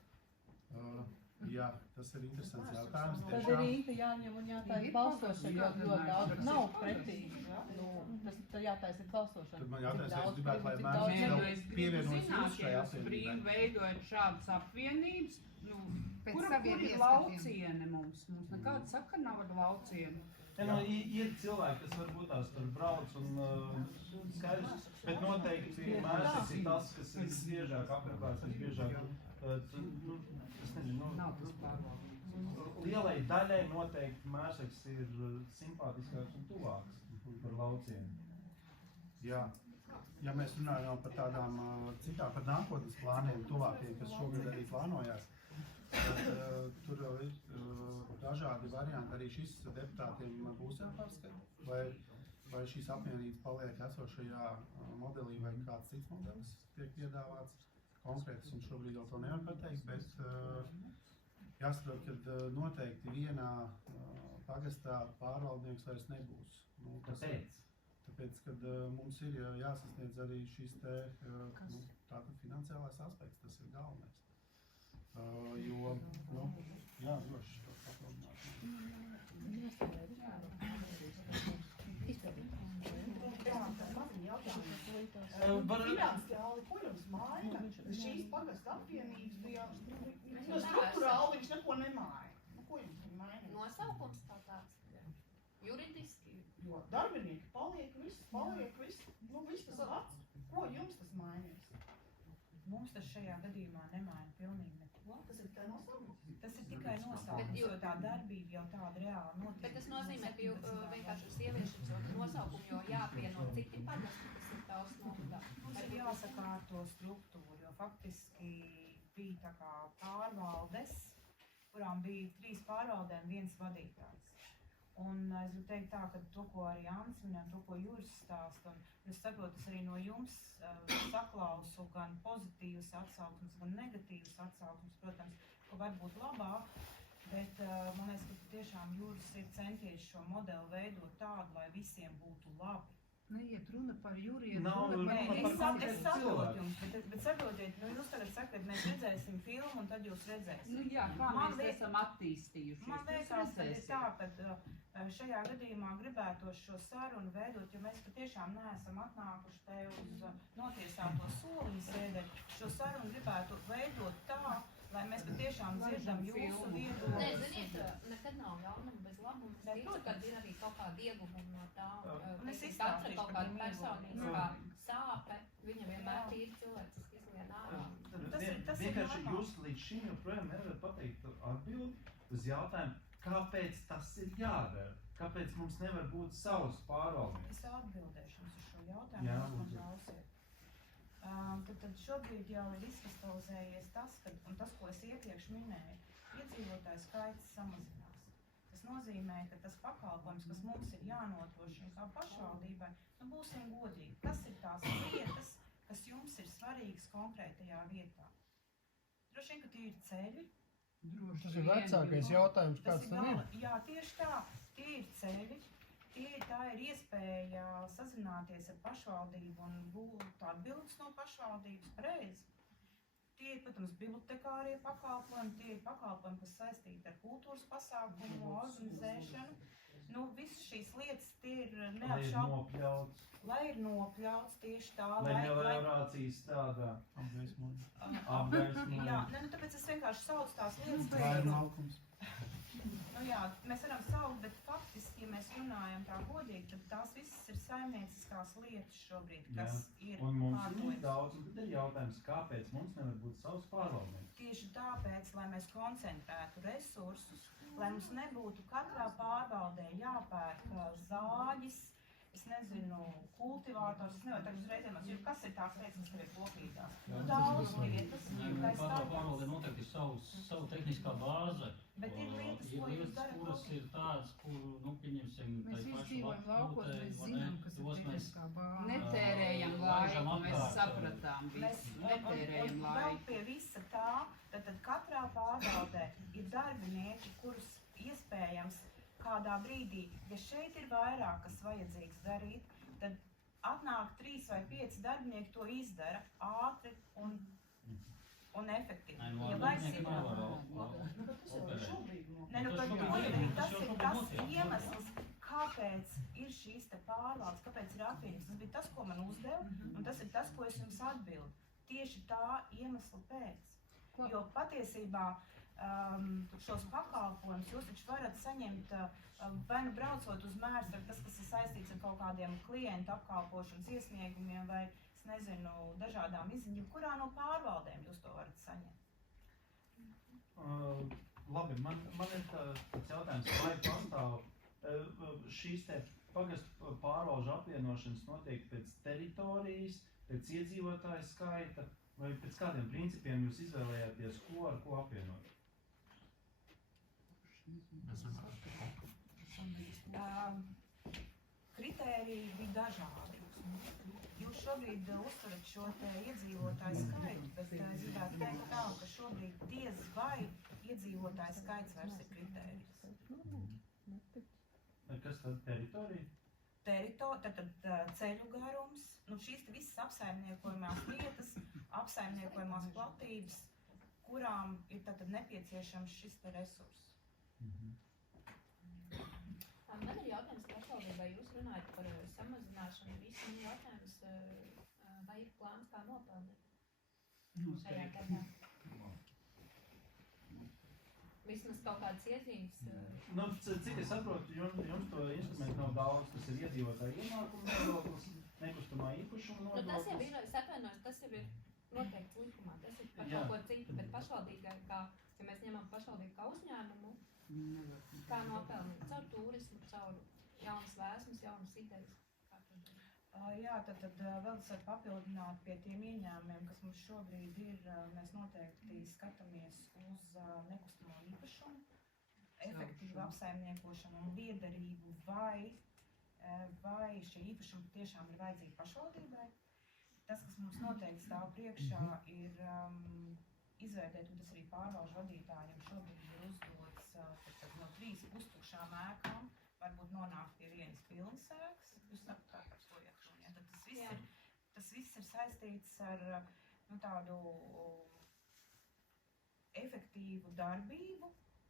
Jā, tas ir interesants jautājums. Tad ir īsti jāņem un jātaisa balsošana, jo daudz nav pretī. Tas jātaisa ir balsošana. Tad man jautājums, ja es gribētu, lai Mērsrags pievienojas jūs šajā apvienībai. Brīvi veidojot šādas apvienības, kur ir laucieni mums? Mums nekāda sakara nav ar laucienu. Ir cilvēki, kas varbūt tās tur brauc un skaidrs, bet noteikti Mērsrags ir tas, kas ir biežāk apmeklēts, biežāk. Es nezinu, lielai daļai noteikti Mērsrags ir simpātiskāks un tuvāks par laucienu. Jā, ja mēs runājam par tādām citām, par nākotnes plāniem tuvākiem, kas šogad arī plānojās, tad tur ir dažādi varianti. Arī šis deputātiem būs jāpārskata, vai šīs apvienības paliek esošajā modelī vai kāds cits modelis tiek piedāvāts. Konkrēti, un šobrīd vēl to nevar pateikt, bet jāsaprot, ka noteikti vienā pagastā pārvaldnieks vairs nebūs. Kāpēc? Tāpēc, kad mums ir jāsasniedz arī šīs tātad finansiālais aspekts, tas ir galvenais. Jo, jā, droši to papildināt. Finansiāli, ko jums maina? Šīs pagasta apvienības bija struktūrāli, viņš neko nemaina. Ko jums maina? Nosaukums tā tāds. Juridiski. Jo darbinieki paliek viss, viss tas pats. Ko jums tas mainīs? Mums tas šajā gadījumā nemaina pilnīgi neko. Tas ir tikai nosaukums? Tas ir tikai nosaukums, jo tā darbība jau tāda reāli notiek. Bet tas nozīmē, ka vienkārši uz ieviešanu nosaukumu, jo jāapvieno citi pagasti, kas ir tavs notiekā. Mums ir jāsakārto struktūru, jo faktiski bija tā kā pārvaldes, kurām bija 3 pārvaldēm, 1 vadītājs. Un es gribu teikt tā, ka to, ko arī Ants minēja, to, ko Juris stāsta, un es saprotu, es arī no jums saklausu gan pozitīvas atsauksmes, gan negatīvas atsauksmes, protams, ka var būt labāk, bet man liekas, ka tiešām Juris ir centies šo modeli veidot tādu, lai visiem būtu labi. Neiet runa par Juriju. Es saprotu jums, bet saprotiet, jūs tagad sakat, mēs redzēsim filmu un tad jūs redzēsiet. Nu jā, kā mēs esam attīstījušies. Man liekas, ka ir tā, ka šajā gadījumā gribētos šo sarunu veidot, jo mēs patiešām neesam atnākuši te uz notiesāto soliņu sēdēt. Šo sarunu gribētu veidot tā, lai mēs patiešām dzirdam jūsu viedokli. Nē, ziniet, nekad nav jaunuma bez labuma. Es ticu, ka ir arī kaut kāda ieguvuma no tā. Katra kaut kāda personīskā sāpe, viņa vienmēr ir cilvēciski izlien ārā. Vienkārši jūs līdz šim joprojām nevarat pateikt atbildi uz jautājumu, kāpēc tas ir jādara? Kāpēc mums nevar būt savs pārvaldnieks? Es atbildēšu jums uz šo jautājumu. Tad šobrīd jau ir izkristalizējies tas, un tas, ko es iepriekš minēju, iedzīvotāju skaits samazinās. Tas nozīmē, ka tas pakalpojums, kas mums ir jānodrošina kā pašvaldībai, būsim godīgi. Kas ir tās lietas, kas jums ir svarīgas konkrētajā vietā? Droši vien, ka tie ir ceļi. Tas ir vecākais jautājums, kāds tam ir. Jā, tieši tā, tie ir ceļi. Tā ir iespēja sazināties ar pašvaldību un būt atbildes no pašvaldības pareizi. Tie ir, protams, bibliotekārie pakalpojumi, tie ir pakalpojumi, kas saistīti ar kultūras pasākumu organizēšanu. Visas šīs lietas tie ir neapšaubāmas. Lai ir nopļauts tieši tā, lai meliorācijas tādā apgaismojumi. Jā, tāpēc es vienkārši saucu tās lietas. Vairu laukums. Jā, mēs varam saukt, bet faktiski, ja mēs runājam tā godīgi, tad tās visas ir saimnieciskās lietas šobrīd, kas ir un mums ir daudz, un tad ir jautājums, kāpēc mums nevar būt savs pārvaldnieks? Tieši tāpēc, lai mēs koncentrētu resursus, lai mums nebūtu katrā pārvaldē jāpērk zāģis, es nezinu, kultivātors, es nevaru tagad uzreiz iemācīt, jo kas ir tās lietas, kas tev ir kopīgās? Daudz lietas. Katrā pārvaldē noteikti ir savu tehniskā bāze. Bet ir lietas, ko jūs darat kuras ir tādas, kuru, pieņemsim, mēs izdzīvojam laukos, mēs zinām, kas ir tehniskā bāze. Netērējam laiku, mēs sapratām visu, netērējam laiku. Un vēl pie visa tā, tad katrā pārvaldē ir darbinieki, kurus iespējams kādā brīdī, ja šeit ir vairāk, kas vajadzīgs darīt, tad atnāk 3 vai 5 darbinieki to izdara ātri un efektīvi. Ja vajag tas ir tas iemesls, kāpēc ir šīs te pārvaldes, kāpēc ir apvienības. Tas bija tas, ko man uzdeva, un tas ir tas, ko es jums atbildu. Tieši tā iemesla pēc. Jo patiesībā šos pakalpojumus jūs taču varat saņemt vai nu braucot uz Mērsragu, tas, kas ir saistīts ar kaut kādiem klientu apkalpošanas iesniegumiem vai, es nezinu, dažādām izziņām, kurā no pārvaldēm jūs to varat saņemt? Labi, man ir tāds jautājums, vai pastāv šīs te pagastu pārvalžu apvienošanas notiek pēc teritorijas, pēc iedzīvotāju skaita, vai pēc kādiem principiem jūs izvēlējāties, ar ko apvienot? Kritēriji bija dažādi. Jūs šobrīd uztverat šo te iedzīvotāju skaitu, bet es gribētu teikt tā, ka šobrīd diez vai iedzīvotāju skaits vairs ir kritērijs. Kas tad teritorija? Tad ceļu garums, šīs te visas apsaimniekojumās vietas, apsaimniekojumās platības, kurām ir tad nepieciešams šis te resurss. Man ir jautājums pašvaldībai, jūs runājat par samazināšanu, visi jautājums, vai ir plāns kā nopelnīt šajā gadā? Vismaz kaut kādas iezīmes. Cik es saprotu, jums to instrumentu nav daudz, tas ir iedzīvotāju ienākumu nodoklis, nekustamā īpašuma nodoklis. Tas jau ir, es atvainojos, tas jau ir noteikts likumā, tas ir par kaut ko citu, bet pašvaldībai, ja mēs ņemam pašvaldību kā uzņēmumu, kā nopelnīt caur turismu, caur jaunas vēsmas, jaunas idejas? Jā, tad vēl es varu papildināt pie tiem ieņēmumiem, kas mums šobrīd ir. Mēs noteikti skatāmies uz nekustamo īpašumu. efektīvu apsaimniekošanu un liederīgu, vai šie īpašumi tiešām ir vajadzīgi pašvaldībai. Tas, kas mums noteikti stāv priekšā, ir izvērtēt, un tas arī pārvalžu vadītājiem šobrīd ir uzdots no 3 pustukšām ēkām, varbūt nonākt pie vienas pilnas ēkas. Jūs saprotat, par ko iet runa, ja? Tas viss ir saistīts ar tādu efektīvu darbību,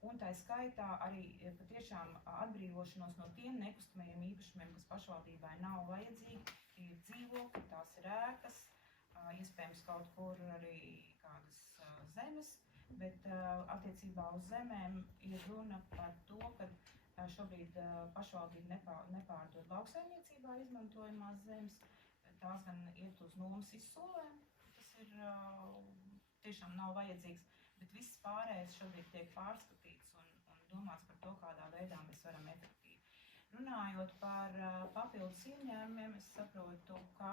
un tā skaitā arī patiešām atbrīvošanos no tiem nekustamajiem īpašumiem, kas pašvaldībai nav vajadzīgi. Ir dzīvokļi, tās ir ēkas, iespējams kaut kur arī kādas zemes, bet attiecībā uz zemēm ir runa par to, ka šobrīd pašvaldība nepārdod lauksaimniecībā izmantojamās zemes, tās gan iet uz nomas izsolēm, tas ir tiešām nav vajadzīgs, bet viss pārējais šobrīd tiek pārskatīts un domāts par to, kādā veidā mēs varam efektīvi. Runājot par papildus ieņēmumiem, es saprotu, ka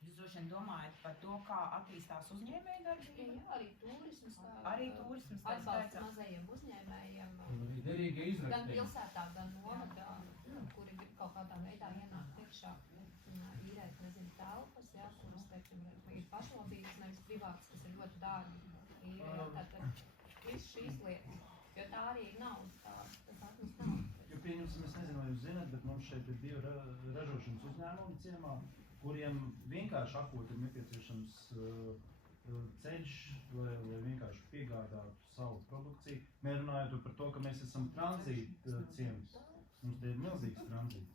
jūs droši vien domājat par to, kā attīstās uzņēmējdarbība. Jā, arī turisms. Arī turisms. Atbalsts mazajiem uzņēmējiem. Gan pilsētā, gan novadā, kuri grib kaut kādā veidā ienākt iekšā, īrēt, telpas, kuras, teiksim, ir pašvaldības, nevis privātas, kas ir ļoti dārgi. Tātad viss šīs lietas, jo tā arī nav, tas mums nav. Jo pieņemsim, es nezinu, vai jūs zināt, bet mums šeit ir 2 ražošanas uzņēmumi ciemā, kuriem vienkārši akūti ir nepieciešams ceļš, lai vienkārši piegādātu savu produkciju. Mēs runājot par to, ka mēs esam tranzīta ciems. Mums te ir milzīgs tranzīts.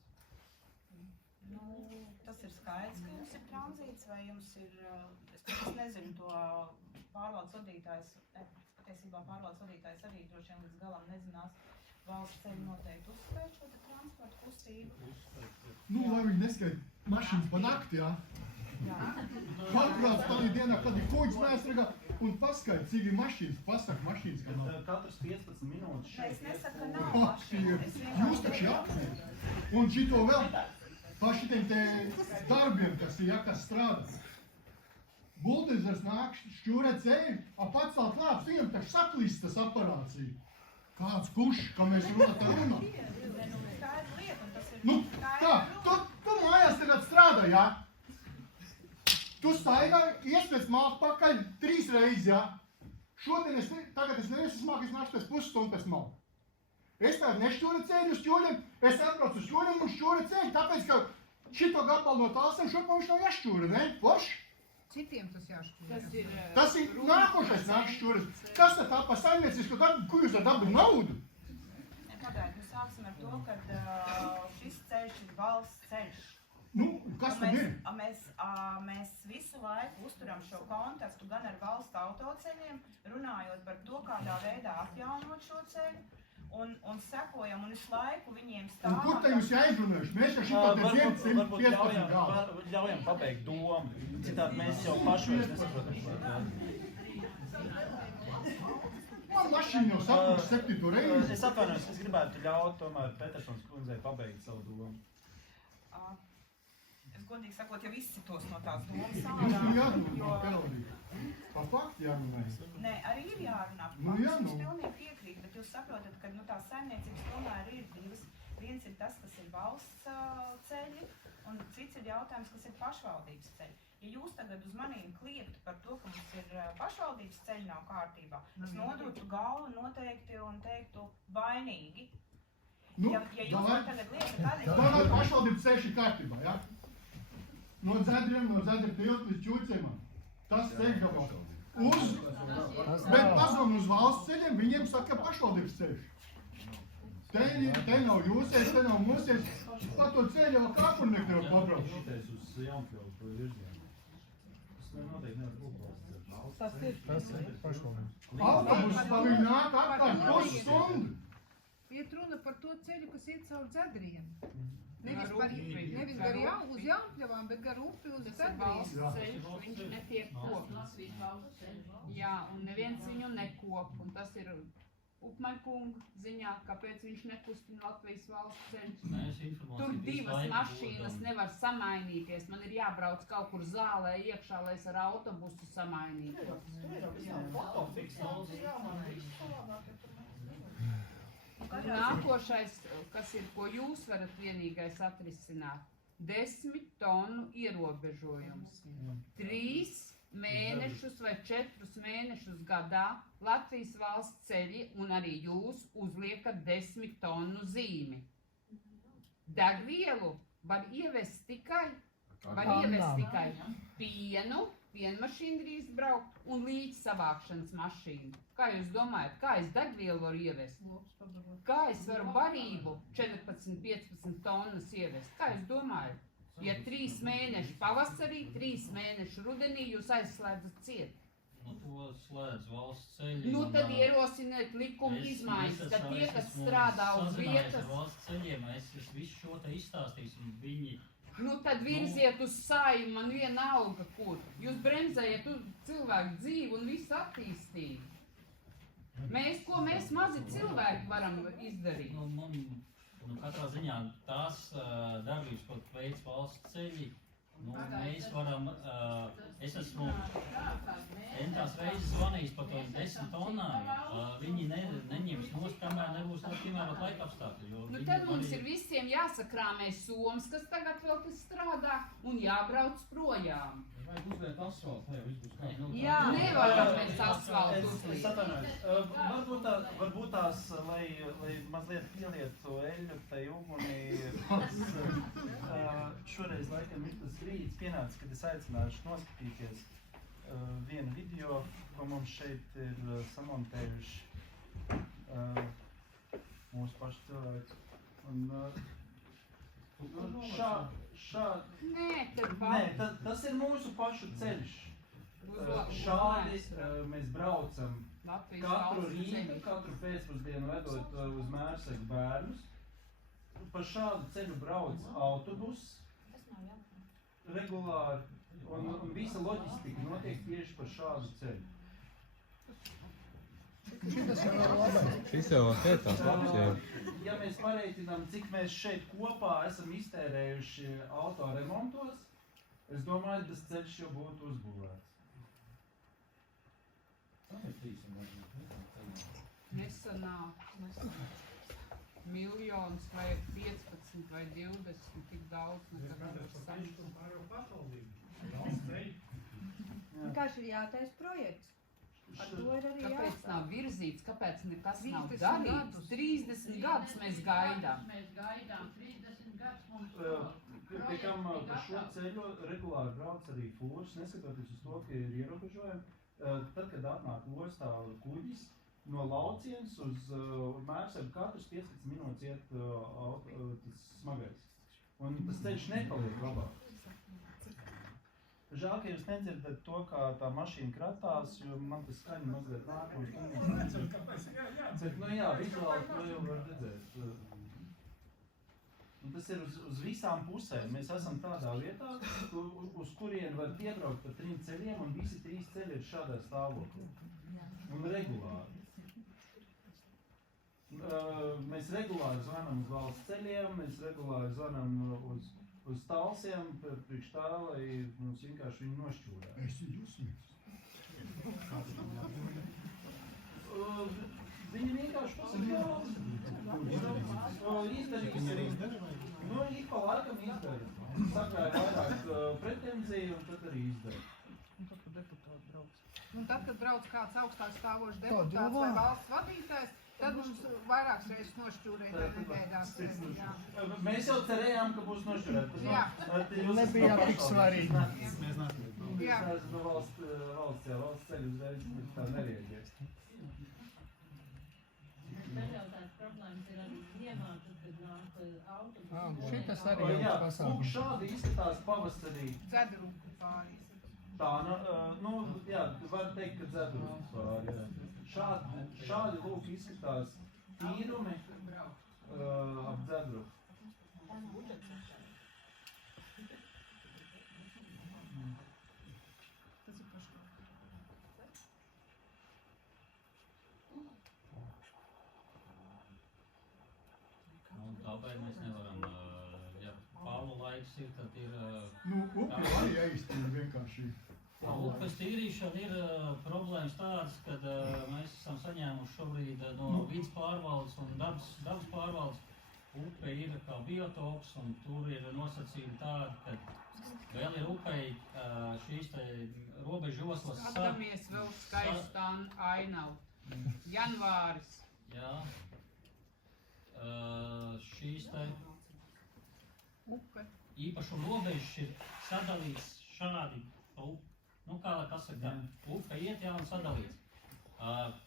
Tas ir skaidrs, ka jums ir tranzīts, vai jums ir, es nezinu, to pārvaldes vadītājs, patiesībā pārvaldes vadītājs arī droši vien līdz galam nezinās, valsts ceļi noteikti uzskait šo transportu kustību. Lai viņi neskait mašīnas pa nakti, jā? Pārbrauc tādā dienā, kad ir kuģis mēsragā un paskait, cik ir mašīnas, pasaka mašīnas, ka nav. Katrs 15 minūtes šeit. Es nesaku, ka nav mašīnas. Jūs taču jāapmēr. Un šito vēl pa šitiem te darbiem, kas ir, kas strādā. Buldizers nāk, šķūrē ceļu, pacelt klāps, viņam taču saklīst tas aparācija. Kāds kurš, kā mēs runā? Nu, tā, tu mājās tagad strādā, jā? Tu staigā, iespēc māk pakaļ 3 reizes, jā? Šodien tagad es neesmu es nāšu pēc pusstundu pēc malu. Es tagad nešķūru ceļu uz šķūriem, es atbraucu uz šķūriem un šķūru ceļu, tāpēc, ka šito gabalu no tālsam šurp mums nav jāšķūra, ne? Forši? Citiem tas jāšķūra. Tas ir nākošais nāk šķūras. Kas tad tā pa saimniecisku darbu, ko jūs ar dabu naudu? Pagājiet, mēs sāksim ar to, ka šis ceļš ir valsts ceļš. Nu, kas tad ir? Mēs visu laiku uzturam šo kontaktu gan ar valsts autoceļiem, runājot par to, kādā veidā atjaunot šo ceļu, un sekojam, un visu laiku viņiem stāvam. Un kur te jūs aizrunājuši? Mēs jau šito te 115 gadu. Ļaujam pabeigt domu. Citādi mēs jau paši vairs nesaprotam. Man mašīna jau sapūs 7. reizi. Es atvainojos, es gribētu ļaut tomēr Petersons kundzei pabeigt savu domu. Es godīgi sakot, jau izcitos no tās domas Jūs nu jārunā, Pelodī. Pa fakti jārunā. Nē, arī ir jārunā. Es pilnīgi piekrītu, bet jūs saprotat, ka tās saimniecības tomēr ir 2. Viens ir tas, kas ir valsts ceļi, un cits ir jautājums, kas ir pašvaldības ceļi. Ja jūs tagad uz manīm kliegtu par to, ka mums ir pašvaldības ceļi nav kārtībā, es nodotu galvu noteikti un teiktu vainīgi. Ja jūs man tagad liekat, tad ir... Tā pašvaldības ceļš ir kārtībā, jā? No Dzedriem, no Dzedra tilta līdz Čūcēmam. Tas ceļš gabals. Bet pazvam uz valsts ceļiem, viņiem saka pašvaldības ceļš. Te nav jūsies, te nav mūsies. Pa to ceļu jau kāpurnieku nevar pabraukt. Šitais uz Jaunpļavu virzienu. Tas noteikti nevar būt valsts ceļš. Tas ir pašvaldības. Autobus pa viņu nāk apkārt pusstundu. Iet runa par to ceļu, kas iet caur Dzedriem. Nevis gar uz Jaunpļavām, bet gar upi un Dzedriem. Tas ir valsts ceļš, viņš netiek kopts. Jā, un neviens viņu nekop, un tas ir Upmaļkunga ziņā, kāpēc viņš nekustina Latvijas valsts ceļus. Tur 2 mašīnas nevar samainīties, man ir jābrauc kaut kur zālē iekšā, lai es ar autobusu samainītos. Nākošais, kas ir, ko jūs varat vienīgais atrisināt, 10 tonu ierobežojums. 3 mēnešus vai 4 mēnešus gadā Latvijas valsts ceļi un arī jūs uzliekat 10 tonu zīmi. Degvielu var ievest tikai pienu, pienmašīnu drīz braukt un līdz savākšanas mašīnu. Kā jūs domājat, kā es degvielu varu ievest? Kā es varu barību 14-15 tonnas ievest? Kā jūs domājat? Ja 3 mēneši pavasarī, 3 mēneši rudenī jūs aizslēdzat ciet. Nu, to slēdz valsts ceļi. Nu, tad ierosiniet likuma izmaiņas, ka tie, kas strādā uz vietas... Ar valsts ceļiem, es visu šo te izstāstīšu, un viņi... Nu, tad virziet uz Saeimu, man vienalga, kur. Jūs bremzējat uz cilvēku dzīvi un visu attīstību. Ko mēs mazi cilvēki varam izdarīt? Nu, katrā ziņā tās darbības, ko veids valsts ceļi, nu, mēs varam, es esmu entās reizes zvanījis par to 10 tonām, viņi neņems nost, kamēr nebūs to piemērot laika apstākļi. Nu, tad mums ir visiem jāsakrāmē somas, kas tagad vēl strādā, un jābrauc projām. Vajag uzliet asfaltu, lai viss būs kā. Jā, nevaram mēs asfaltu uzliet. Es atvainojos, varbūt tās, lai mazliet pielietu eļļu tai ugunī, šoreiz laikam ir tas brīdis pienācis, kad es aicināšu noskatīties vienu video, ko mums šeit ir samontējuši mūsu paši cilvēki. Tas ir mūsu pašu ceļš. Šādi mēs braucam katru rītu, katru pēcpusdienu vedot uz Mērsegu bērnus. Pa šādu ceļu brauc autobus regulāri, un visa loģistika notiek tieši pa šādu ceļu. Šis jau pētās labs, jā. Ja mēs pareiķinām, cik mēs šeit kopā esam iztērējuši autoremontos, es domāju, tas ceļš jau būtu uzbūvēts. Nesanāk. Miljonus vai 15 vai 20, tik daudz nekad nevar saņemt. Vienkārši ir jātais projekts. Ar to ir arī kāpēc nav virzīts, kāpēc nekas nav darīts? 30 gadus mēs gaidām. Mēs gaidām 30 gadus mums Pie kam pa šo ceļu regulāri brauc arī fūrs, neskatoties uz to, ka ir ierobežojumi. Tad, kad atnāk ostā kuģis, no Laucienas uz Mērsegu katrs 15 minūtes iet tas smagais. Un tas ceļš nepaliek labāk. Žēl, ka jūs nedzirdat to, kā tā mašīna kratās, jo man tas skaņa mazliet nāk un bet, nu jā, vizuāli to jau var redzēt. Un tas ir uz visām pusēm. Mēs esam tādā vietā, uz kurien var piebraukt pa 3 ceļiem, un visi 3 ceļi ir šādā stāvoklī. Un regulāri. Mēs regulāri zvanam uz valsts ceļiem, mēs regulāri zvanam uz talsiem, priekš tā, lai mums vienkārši viņi nošķūrē. Es viņu uzsmēs. Viņi vienkārši pasaka, izdarīsim. Nu, ik pa laikam izdara. Sakrāja vairāk pretenziju un tad arī izdara. Un tad, kad deputāti brauc. Un tad, kad brauc kāds augstāk stāvošs deputāts vai valsts vadītājs, tad mums vairākas reizes nošķūrēja, vai negaidās. Mēs jau cerējām, ka būs nošķūrēt. Jā. Nebija tik svarīgi. Mēs neesam. Jā. Jūs no valsts ceļu uzreiz tā nerieģēs. Neļautās problēmas ir arī ziemā, kad nāk autobusi. Šitas arī jau pasākums. Lūk, šādi izskatās pavasarī. Dzedruku pāri. Tā, nu, jā, var teikt, ka dzedruku pāri, jā. Šādi lūk izskatās tīrumi ap dzedruku. Tāpēc mēs nevaram, ja Pālu laiks ir, tad ir... Nu, upi arī jāiztīra vienkārši. Upes tīrīšana ir problēmas tādas, kad mēs esam saņēmuši šobrīd no vidas pārvaldes un dabas pārvaldes. Upe ir kā biotops un tur ir nosacījumi tādi, ka vēl ir upei šīs te robežu oslas. Skatāmies vēl skaistā ainavu. Janvāris. Jā. Šīs te Upe. īpašuma robežas ir sadalīts šādi pa upi. Nu, kā saka, upe iet jā un sadalīts.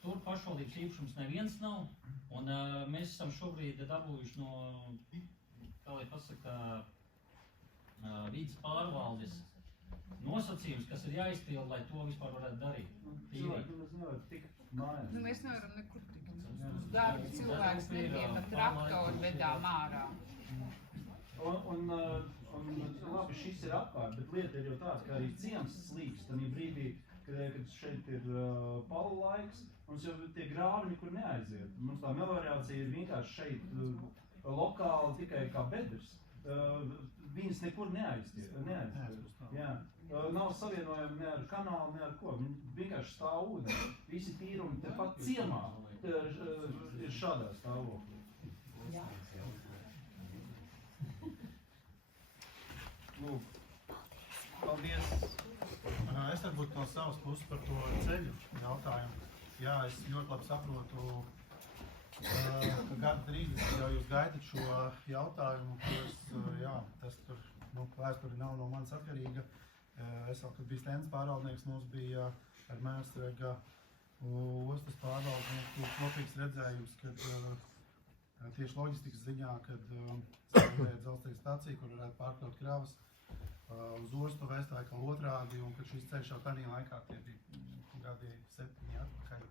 Tur pašvaldības īpašums neviens nav, un mēs esam šobrīd dabūjuši no, kā lai pasaka, vidas pārvaldes nosacījums, kas ir jāizpild, lai to vispār varētu darīt. Mēs nevaram nekur tikt. Uz darbu cilvēks nebija ar traktoru vedām ārā. Un labi, šis ir apkārt, bet lieta ir jau tāda, ka arī ciems slīkst tajā brīdī, kad šeit ir palu laiks, mums jau tie grāvi nekur neaiziet. Mums tā meliorācija ir vienkārši šeit lokāli tikai kā bedres. Viņas nekur neaiztiek. Jā. Nav savienojumi ne ar kanālu, ne ar ko. Viņi vienkārši stāv ūdeni. Visi tīrumi tepat ciemā ir šādā stāvoklī. Lūk, paldies. Es varbūt no savas puses par to ceļu jautājumu. Jā, es ļoti labi saprotu, ka gadu 30 jau jūs gaidat šo jautājumu, tas tur, vēsturi nav no manis atkarīga. Es vēl, kad biju Stendes pārvaldnieks, mums bija ar Mērsrega ostas pārvaldnieku kopīgs redzējums, kad tieši loģistikas ziņā, kad stāvēja dzelzceļa stācija, kur varētu pārkraut kravas uz ostu vēstāja kā otrādi, un kad šis ceļš jau tādā laikā, tie bija gadi 7 atpakaļ,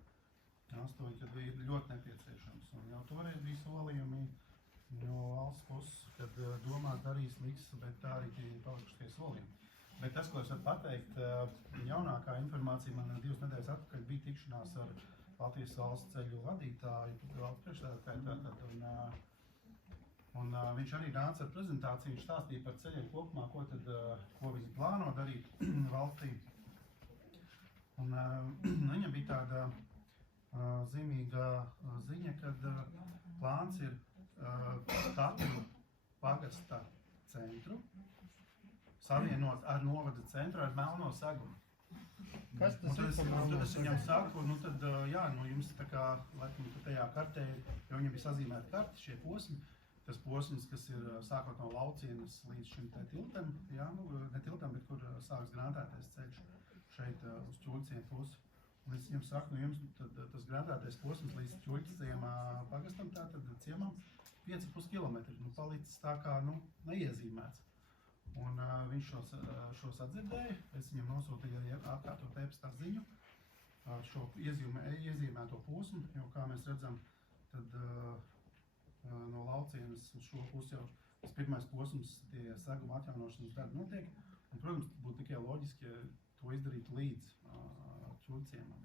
8, kad bija ļoti nepieciešams. Un jau toreiz bija solījumi no valsts puses, kad domāt darīs liks, bet tā arī tie palikuši tie solījumi. Bet tas, ko es varu pateikt, jaunākā informācija man 2 nedēļas atpakaļ bija tikšanās ar Latvijas valsts ceļu vadītāju, valsts priekšsēdētāju, un viņš arī nāca ar prezentāciju, viņš stāstīja par ceļiem kopumā, ko viņi plāno darīt valstī. Un viņam bija tāda zīmīga ziņa, kad plāns ir katru pagasta centru savienot ar novada centru ar Melno Sagumu. Kas tas ir? Tad es viņam saku, jums tā kā, laikam, tajā kartē, jo viņam bija sazīmēta karta, šie posmi, tas posms, kas ir sākot no Laucienas līdz šim te tiltam, ne tiltam, bet kur sāks grāmatētais ceļš šeit uz Ķuļcienu pusi. Un es viņam saku, jums tas grāmatētais posms līdz Ķuļciema pagastam, tātad ciemam 5,5 kilometri, palicis tā kā, neiezīmēts. Un viņš šos atdzirdēja, es viņam nosūtīju arī atkārtot e-pastā ziņu ar šo iezīmēto posmu, jo, kā mēs redzam, tad no Laucienas uz šo pusi jau tas pirmais posms, tie seguma atjaunošanas darbi notiek, un, protams, būtu tikai loģiski, ja to izdarītu līdz Ķuļciemam.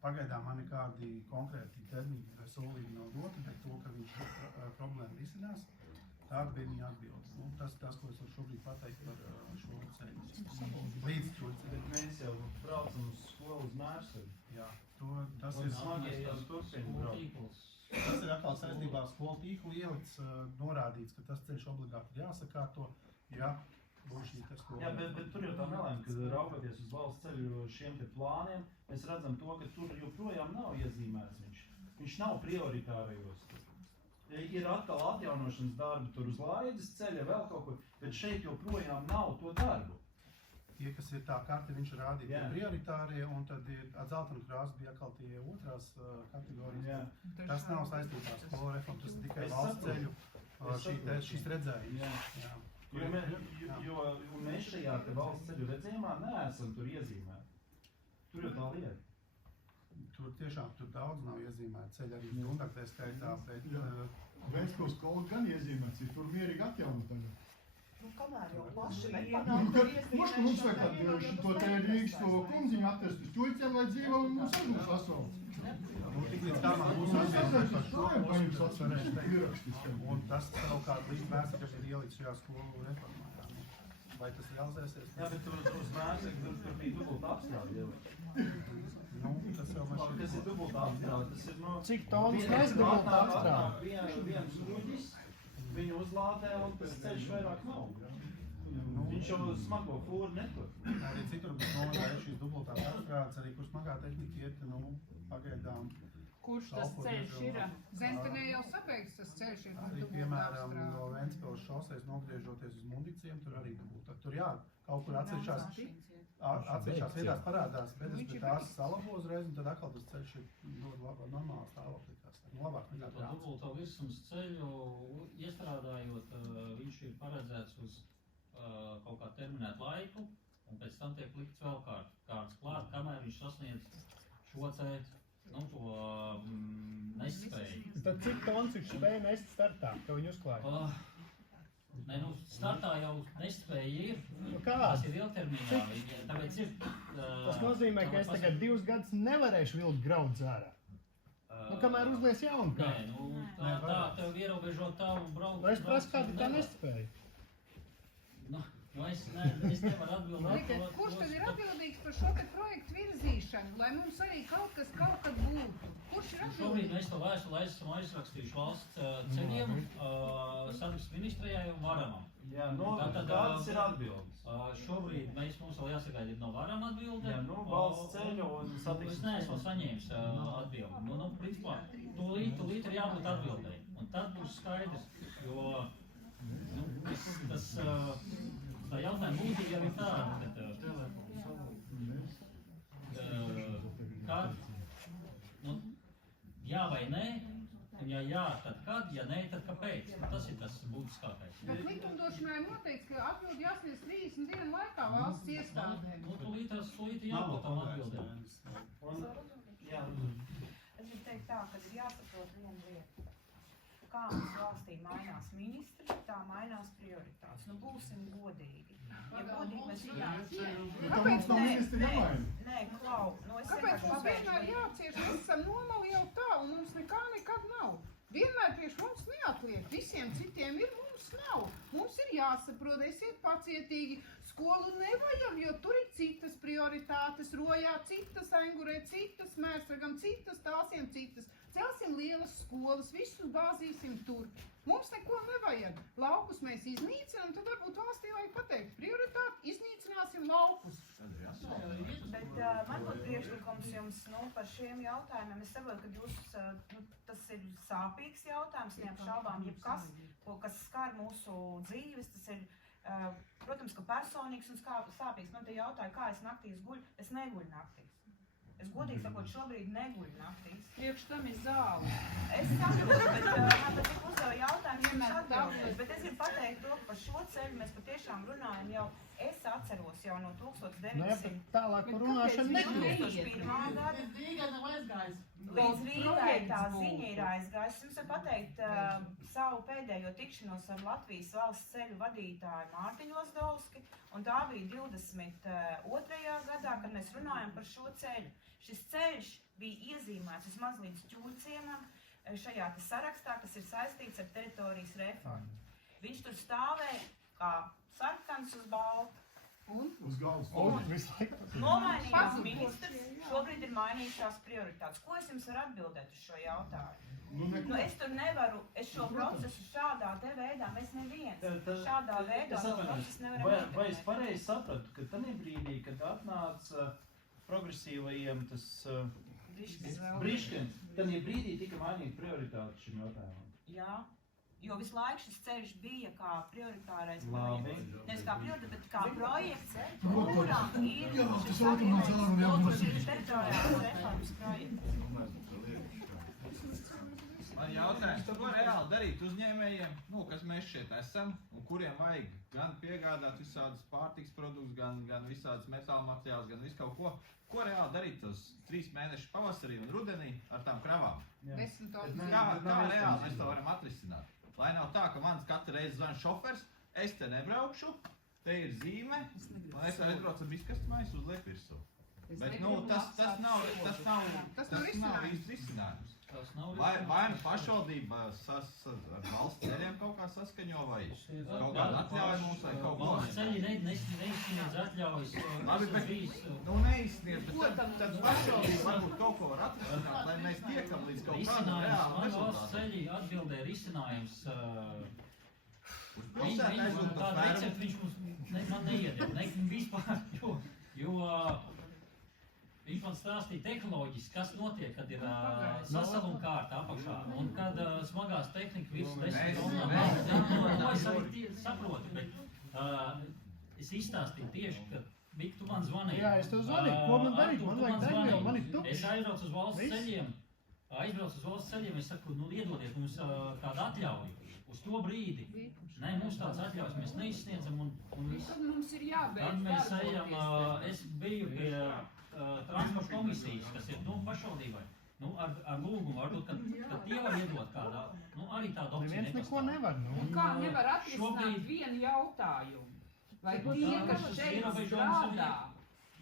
Pagaidām man nekādi konkrēti termiņi vai solījumi nav doti, bet to, ka viņš problēmu risinās, tāda bija viņa atbilde. Tas, ko es varu šobrīd pateikt par šo ceļu. Līdz Ķuļciemam. Bet mēs jau braucam uz skolu uz Mērsregu. Jā, tas ir smagie jau turpina braukt. Tas ir atkal saistībā ar skolu tīklu ielikts, norādīts, ka tas ceļš obligāti ir jāsakārto, būs šī te skola. Jā, bet tur jau tā nelēma, kad raugoties uz valsts ceļu šiem te plāniem, mēs redzam to, ka tur joprojām nav iezīmēts viņš. Viņš nav prioritārajos. Ir atkal atjaunošanas darbi tur uz Laidas ceļa, vēl kaut kur, bet šeit joprojām nav to darbu. Tie, kas ir tā karte, viņš rādīja prioritārie, un tad ir dzeltena krāsa bija atkal tie otrās kategorijas. Tas nav saistībā ar skolu reformu, tas ir tikai valsts ceļu šis redzējums. Jo mēs šajā te valsts ceļu redzējumā neesam tur iezīmēti. Tur jau tā lieta. Tur tiešām daudz nav iezīmēti ceļi arī Dundaktē skaitā, bet... Ventspils skolu gan iezīmēts, ir tur mierīgi atjaunot tagad. Kamēr jau plaši nepanāk, tad iezīmēšana... Mums vajag to te Rīgas to kundziņu attest uz Ķuļciemu, lai dzīvo un mums arī būs asfalts. Tik līdz tamā būs atzīmēts, un tas savukārt līdz Mērsregam ir ielikts šajā skolu reformā. Vai tas realizēsies? Jā, bet uz Mērsegu tur bija dubulta apstrāde jau. Tas jau man šķiet. Kas ir dubulta apstrāde? Tas ir no... Cik tonnas mēs dubulta apstrāde? Viens kuģis, viņu uzlādē un tas ceļš vairāk nav. Viņš jau smago fūru netur. Arī citur būs novērtēt šīs dubultās apstrādes, arī kur smagā tehnika iet, pagaidām. Kurš tas ceļš ir? Zentenē jau sabeigts tas ceļš ir. Arī, piemēram, no Ventspils šoseis nogriežoties uz Mundiciem, tur arī dubultā. Tur jā, kaut kur atsevišķās vietās parādās, bet tās salabo uzreiz, un tad atkal tas ceļš ir normāls stāvoklī. Labāk nekā to dubulto virsums ceļu iestrādājot, viņš ir paredzēts uz kaut kā terminētu laiku, un pēc tam tiek likts vēl kārtas klāt, kamēr viņš sasniedz šo ceļu. Nespēju. Tad cik tons viņš spēja nest startā, ka viņu uzklāja? Nē, startā jau nespēja ir. Kāds? Tas ir ilgtermiņā. Tāpēc ir... Tas nozīmē, ka es tagad 2 gadus nevarēšu vilkt graudz ārā. Kamēr uzlies jaunu kārtu. Tā tev ierobežo tavu braukt. Es prasu, kādi tā nespēja. Es nevaru atbildēt. Kurš tad ir atbildīgs par šo te projektu virzīšanu, lai mums arī kaut kad būtu? Kurš ir atbildīgs? Šobrīd mēs to vēstuli esam aizrakstījuši valsts ceļiem, satiksmes ministrijai un Varamam. Jā, kādas ir atbildes? Šobrīd mums vēl jāsagaida no Varama atbilde. Jā, valsts ceļu un satiksmes. Es neesmu saņēmis atbildi. Principā, tūlīt ir jābūt atbildēji. Un tad būs skaidrs, jo tā jautājuma būtība jau ir tāda, kad jā vai nē, un ja jā, tad kad, ja nē, tad kāpēc? Tas ir tas būtiskākais. Bet likumdošanā ir noteikts, ka atbildi jāsniedz 30 dienu laikā valsts iestādēm. Tūlīt jābūt tam atbildēm. Es gribu teikt tā, ka ir jāsaprot viena lieta. Kā mums valstī mainās ministri, tā mainās prioritātes. Būsim godīgi. Ja godīgi mēs runājam. Kāpēc nav ministri jāmaina? Nē, Klau, kāpēc mums vienmēr jācieš? Mēs esam nomalu jau tā, un mums nekad nav. Vienmēr priekš mums neatliek. Visiem citiem ir, mums nav. Mums ir jāsaprot, esiet pacietīgi. Skolu nevajag, jo tur ir citas prioritātes. Rojā citas, Aingurē citas, Mērsragam citas, Tāsiem citas. Celsim lielas skolas, visus bāzīsim tur. Mums neko nevajag. Laukus mēs iznīcinām, tad varbūt valstī vajag pateikt prioritāti, iznīcināsim laukus. Bet man būtu priekšlikums jums par šiem jautājumiem. Es saprotu, ka jūs, tas ir sāpīgs jautājums, neapšaubām jebkas, kas skar mūsu dzīves. Tas ir, protams, ka personīgs un sāpīgs. Man te jautāja, kā es naktīs guļu. Es neguļu naktīs. Es godīgi sakot, šobrīd neguļu naktīs. Priekš tam ir zāle. Es saprotu, bet man pat tik uzdev jautājumu, jums atbildēt. Bet es gribu pateikt to, ka par šo ceļu mēs patiešām runājam jau, es atceros jau no 1900. Tālāk par runāšanu negrib. 2001. gada. Līdz Rīgai tā ziņa ir aizgājusi. Jums var pateikt savu pēdējo tikšanos ar Latvijas valsts ceļu vadītāju Mārtiņu Ozdolski, un tā bija 22. gadā, kad mēs runājam par šo ceļu. Šis ceļš bija iezīmēts vismaz līdz Ķūļciemam šajā sarakstā, kas ir saistīts ar teritorijas reformu. Viņš tur stāvēja kā sarkans uz baltu. Uz galvas. Nomainījās ministrs, šobrīd ir mainījušās prioritātes. Ko es jums varu atbildēt uz šo jautājumu? Es tur nevaru, es šo procesu šādā te veidā, mēs neviens šādā veidā šo procesu nevaram ietekmēt. Vai es pareizi sapratu, ka tanī brīdī, kad atnāca progresīvajiem tas Briškens, tanī brīdī tika mainīta prioritāte šim jautājumam? Jā. Jo visu laiku šis ceļš bija kā prioritārais projekts. Nevis kā prioritāte, bet kā projekts, kurām ir šis savienojums teritoriālās reformas projekts. Man jautājums, ko reāli darīt uzņēmējiem, kas mēs šeit esam, un kuriem vajag gan piegādāt visādus pārtiks produktus, gan visādus metāla materiālus, gan visu kaut ko. Ko reāli darīt tos 3 mēnešus pavasarī un rudenī ar tām kravām? Kā reāli mēs to varam atrisināt? Lai nav tā, ka mans katru reizi zvana šofers, es te nebraukšu, te ir zīme, un es arī braucu ar viskastu maisu uzliek virsū. Bet, tas nav īsti risinājums. Vai nu pašvaldība ar valsts ceļiem kaut kā saskaņo, vai kaut kāda atļauja mums, vai kaut ko. ceļi neizsniedz atļaujas. Labi, bet neizsniedz, bet tad pašvaldība varbūt kaut ko var atrisināt, lai mēs tiekam līdz kaut kādam reālam Man valsts rezultātam. ceļi atbildē risinājums. Viņš tādu receptu viņš mums man neiedod, vispār, jo viņš man stāstīja tehnoloģiski, kas notiek, kad ir sasaluma kārta apakšā un kad smagās tehnika virs 10 tonnām. Es arī saprotu, bet es izstāstīju tieši, ka Vik, tu man zvanīji. Jā, es tev zvanīju, ko man darīt, man vajag darīt, jo man ir tukšs. Es aizbraucu uz valsts ceļiem, es saku, iedodiet mums kādu atļauju. Uz to brīdi. Nē, mums tāds atļaujas mēs neizsniedzam un viss. Tad mums ir jābeidz Tad mēs ejam, darboties. es biju pie transporta komisijas, kas ir, pašvaldībai. Ar lūgumu varbūt, kad tie var iedot kādā, arī tādu opciju Neviens neko nevar, Un kā nevar atrisināt vienu jautājumu? Vai tie, kas šeit strādā,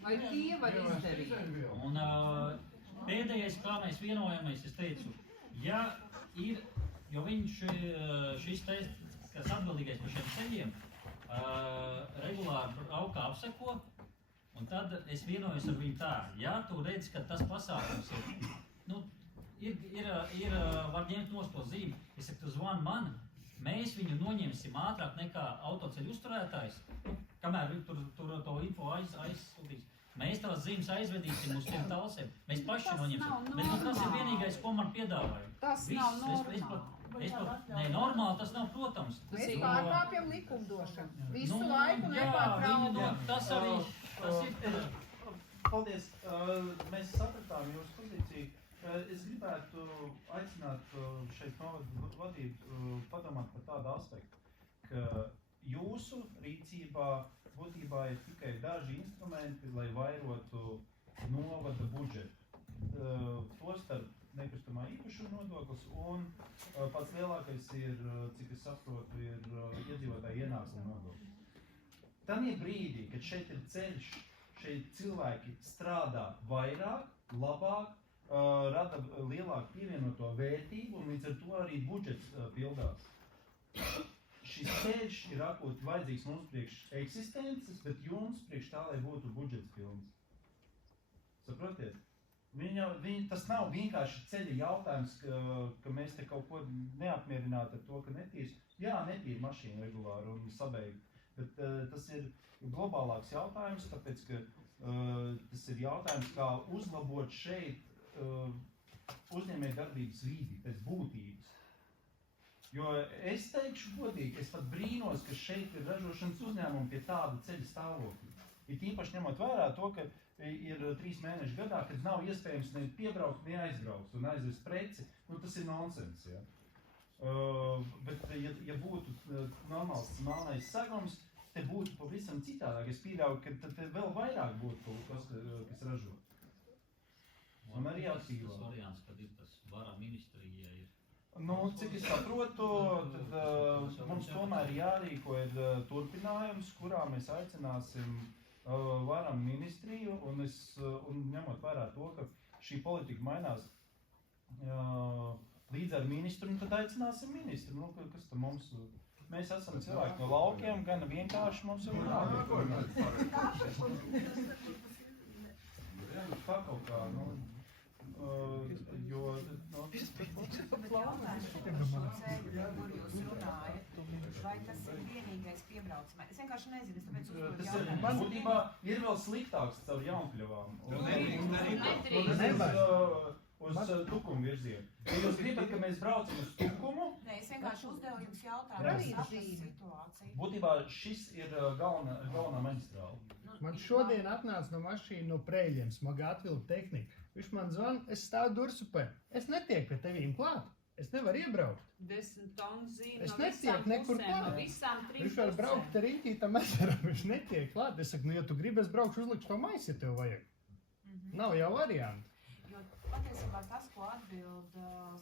vai tie var izdarīt? Un pēdējais, kā mēs vienojamies, es teicu, ja ir, jo viņš, šis teiks, kas atbildīgais par šiem ceļiem, regulāri braukā apseko, un tad es vienojos ar viņu tā, ja tu redzi, ka tas pasākums ir, var ņemt nost to zīmi, es saku, tu zvani man, mēs viņu noņemsim ātrāk nekā autoceļu uzturētājs, kamēr viņi tur to info aizsūtīs. Mēs tās zīmes aizvedīsim uz tiem talsiem, mēs paši noņemsim, bet tas ir vienīgais, ko man piedāvāja. Tas nav normāli. Nē, normāli tas nav, protams. Mēs pārkāpjam likumdošanu. Visu laiku nepārtraukti. Tas arī, tas ir. Paldies, mēs sapratām jūsu pozīciju. Es gribētu aicināt šeit novadu vadību padomāt par tādu aspektu, ka jūsu rīcībā būtībā ir tikai daži instrumenti, lai vairotu novada budžetu. Tostarp nekustamā īpašuma nodoklis un pats lielākais ir, cik es saprotu, ir iedzīvotāju ienākuma nodoklis. Tanī brīdī, kad šeit ir ceļš, šeit cilvēki strādā vairāk, labāk, rada lielāku pievienoto vērtību un līdz ar to arī budžets pildās. Šis ceļš ir akūti vajadzīgs mums priekš eksistences, bet jums priekš tā, lai būtu budžets pilns. Saprotiet? Tas nav vienkārši ceļa jautājums, ka mēs te kaut ko neapmierināti ar to, ka netīrs. Jā, netīra mašīna regulāri un sabeigta, bet tas ir globālāks jautājums, tāpēc, ka tas ir jautājums, kā uzlabot šeit uzņēmējdarbības vidi pēc būtības. Jo es teikšu godīgi, es pat brīnos, ka šeit ir ražošanas uzņēmumi pie tāda ceļa stāvokļa. Ir īpaši ņemot vērā to, ka ir 3 mēneši gadā, kad nav iespējams ne piebraukt, ne aizbraukt un aizvest preci, tas ir nonsens, ja. Bet, ja būtu normāls melnais sagums, te būtu pavisam citādāk. Es pieļauju, ka tad vēl vairāk būtu kaut kas, kas ražo. Un arī aktīvāk. Tas variants, kad ir tas vara ministrija ir. Cik es saprotu, tad mums tomēr jārīko ir turpinājums, kurā mēs aicināsim varam ministriju, un ņemot vērā to, ka šī politika mainās līdz ar ministru, tad aicināsim ministru. Kas tad mums? Mēs esam cilvēki no laukiem, gan vienkārši mums ir kā kaut kā, jo... Vai tas ir vienīgais piebraucamais? Es vienkārši nezinu, es tāpēc uzdodu Tas jautājumu. būtībā ir vēl sliktāks caur Jaunkļavām. Uz Tukumu virzienu. Ja jūs gribat, ka mēs braucam uz Tukumu? Nē, es vienkārši uzdevu jums jautājumu, kas situācija. Būtībā šis ir galvenā maģistrāla. Man šodien atnāca no mašīna no Preļiem, smaga atvilka tehnika. Viņš man zvana, es stāvu Dursupē. Es netieku pie tevīm klāt. Es nevaru iebraukt. 10 tonu zīme Es no visām netieku nekur pusēm, klāt. no visām 3 Viņš var braukt ar riņķītam ezeram, viņš netiek klāt. Es saku, ja tu gribi, es braukšu uzlikšu to maisu, ja tev vajag. Nav jau varianti. Jo patiesībā tas, ko atbild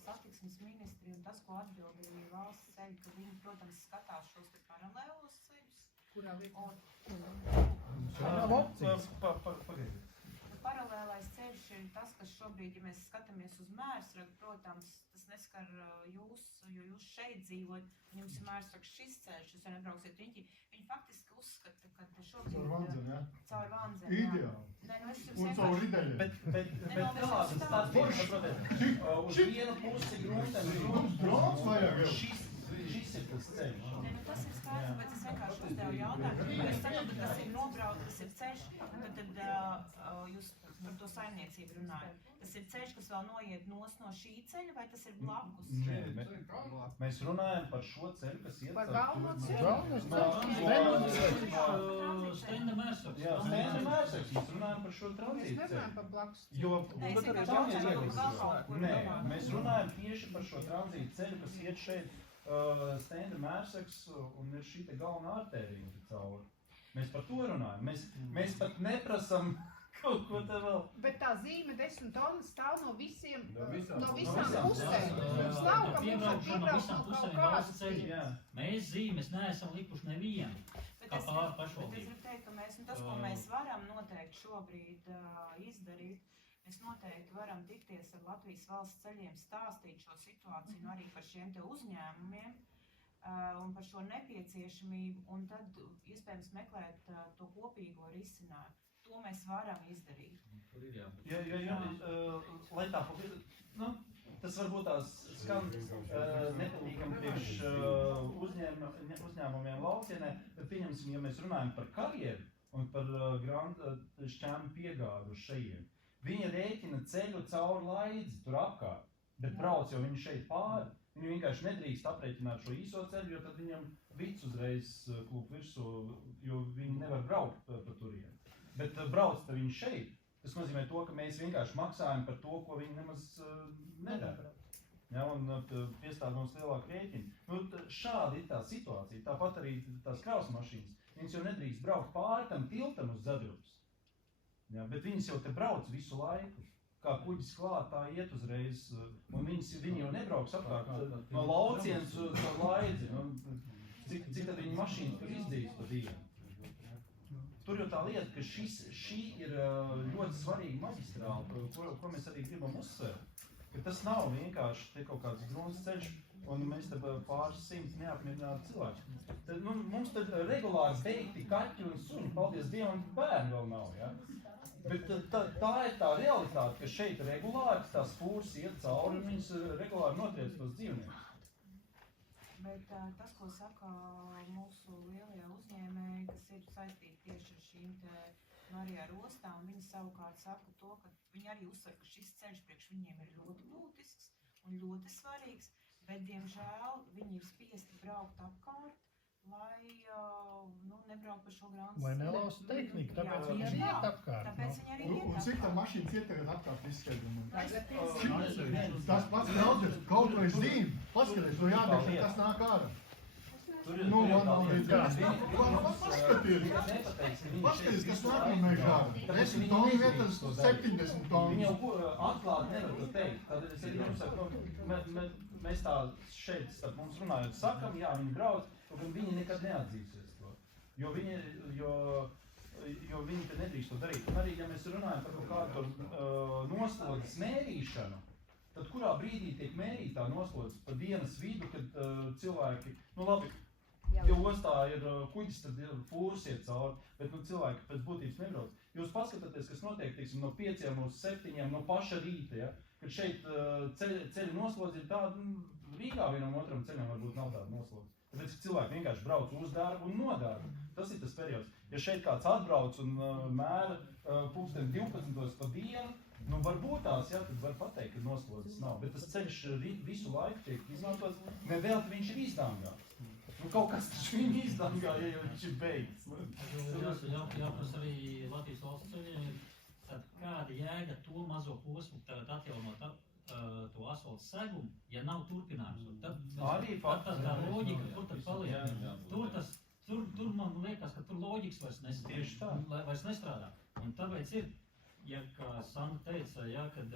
satiksmes ministri un tas, ko atbild arī valsts ceļi, ka viņi, protams, skatās šos te paralēlos ceļus. Kurā vietā? Nav opcijas. Pagaidiet. Paralēlais ceļš ir tas, kas šobrīd, ja mēs skatāmies uz Mērsragu, protams, tas neskar jūs, jo jūs šeit dzīvojat, un jums ir Mērsrags šis ceļš, jūs jau nebrauksiet riņķī. Viņi faktiski uzskata, šobrīd Caur Vandzeni, jā? Caur Vandzeni, jā. Ideāli. Nē, nu es jums Un caur Rideļiem. Bet kādas tāds saprotiet, uz vienu pusi gruntam drons vajag jau. Šis ir tas ceļš. Nē, nu tas ir skaidrs, bet es vienkārši uzdevu jautājumu, jo es saprotu, ka tas ir nobraukt, tas ir ceļš, tad jūs par to saimniecību runājat. Tas ir ceļš, kas vēl noiet no šī ceļa, vai tas ir blakus? Nē, mēs runājam par šo ceļu, kas iet Par galveno ceļu? Stenda Mērsaks. Jā, Stenda Mērsaks. Mēs runājam par šo tranzītu ceļu. Mēs nerunājam par blakus. Jo, Nē, mēs runājam tieši par šo tranzītu ceļu, kas iet šeit Stenda Mērsaks un ir šī te galvenā artērija cauri. Mēs par to runājam. Mēs pat neprasam kaut ko te vēl. Bet tā zīme 10 tonnas stāv no visiem, no visām pusēm. pusēm. Mums nav, ka mums var piebraukt no kaut kādas ceļas. Mēs zīmes neesam likuši nevienu. Kā pašvaldība. Bet es gribu teikt, ka mēs, tas, ko mēs varam noteikti šobrīd izdarīt, mēs noteikti varam tikties ar Latvijas valsts ceļiem, stāstīt šo situāciju, un arī par šiem te uzņēmumiem un par šo nepieciešamību, un tad iespējams meklēt to kopīgo risinājumu. To mēs varam izdarīt. Lai tā tas varbūt tās skan nepatīkami priekš uzņēmumiem Laucienē, bet pieņemsim, ja mēs runājam par karjeru un par šķēmu piegādu šajiem. Viņa rēķina ceļu cauri Laidzi tur apkārt, bet brauc jau viņi šeit pāri. Viņi vienkārši nedrīkst aprēķināt šo īso ceļu, jo tad viņam vids uzreiz klūp virsū, jo viņi nevar braukt pa turieni. Bet brauc viņi šeit, tas nozīmē to, ka mēs vienkārši maksājam par to, ko viņi nemaz nedara. Ja, un piestāv mums lielāku rēķinu. Nu, šāda ir tā situācija. Tāpat arī tās kravas mašīnas. Viņas jau nedrīkst braukt pāri tam tiltam uz Zadrupes. Ja, bet viņas jau te brauc visu laiku. Kā kuģis klāt, tā iet uzreiz. Un viņi jau nebrauks apkārt no Laucienas uz Laidzi. Cik tad viņa mašīnas tur izdīs pa dienu? Tur jau tā lieta, ka šī ir ļoti svarīga maģistrāla, ko mēs arī gribam uzsvērt. Ka tas nav vienkārši te kaut kāds grunts ceļš, un mēs te pāris simts neapmierināti cilvēki. Tad, mums tad regulāri beigti kaķi un suņi, paldies Dievam, bērni vēl nav, ja? Bet tā ir tā realitāte, ka šeit regulāri tās spūras iet cauri, un viņas regulāri notriec tos dzīvniekus. Bet tas, ko saka mūsu lielie uzņēmēji, kas ir saistīti tieši ar šīm te arī ar ostām, viņi savukārt saka to, ka viņi arī uzsver, ka šis ceļš priekš viņiem ir ļoti būtisks un ļoti svarīgs, bet, diemžēl, viņi ir spiesti braukt apkārt, lai nebraukt pa šo grāmatu. Lai nelaustu tehniku, tāpēc viņi arī iet apkārt. Tāpēc viņi arī iet apkārt. Un cik tā mašīnas iet tagad apkārt izskaidrumam? Tas pats braucies, kaut vai zīme, paskaties, to jādara, tas nāk ārā. Nu, man nav līdz paskaties, kas nāk no mežā ārā. 10 tonu vietas, 70 tonu. Viņi jau atklāt nevar to teikt. Tad es arī jums saku, mēs tā šeit starp mums runājot sakam, jā, viņi brauc, un viņi nekad neatzīsies to. Jo viņi te nedrīkst to darīt. Un arī, ja mēs runājam par kādu noslodzes mērīšanu, tad kurā brīdī tiek mērītā noslodzes pa dienas vidu, kad cilvēki, labi, ja ostā ir kuģis, tad fūras iet cauri, bet cilvēki pēc būtības nebrauc. Jūs paskatāties, kas notiek, teiksim, no 5 uz 7, no paša rīta, ja? Kad šeit ceļu noslodze ir tāda, Rīgā vienam otram ceļam varbūt nav tāda noslodze. Tāpēc, ka cilvēki vienkārši brauc uz darbu un no darbu. Tas ir tas periods. Ja šeit kāds atbrauc un mēra 12 pa dienu, varbūt tās, jā, tad var pateikt, ka noslodzes nav. Bet tas ceļš visu laiku tiek izmantots, nevēlti viņš ir izdangāts. Kaut kas taču viņu izdangā, ja viņš ir beigts. Jāpras arī Latvijas valsts ceļiem, kāda jēga to mazo posmu tagad atjaunot to asfaltu segumu, ja nav turpinājums. Tad tā loģika, kur tad paliek? Tur man liekas, ka tur loģikas vairs nestrādā. Un tāpēc ir, ja, kā Sandra teica, ja, kad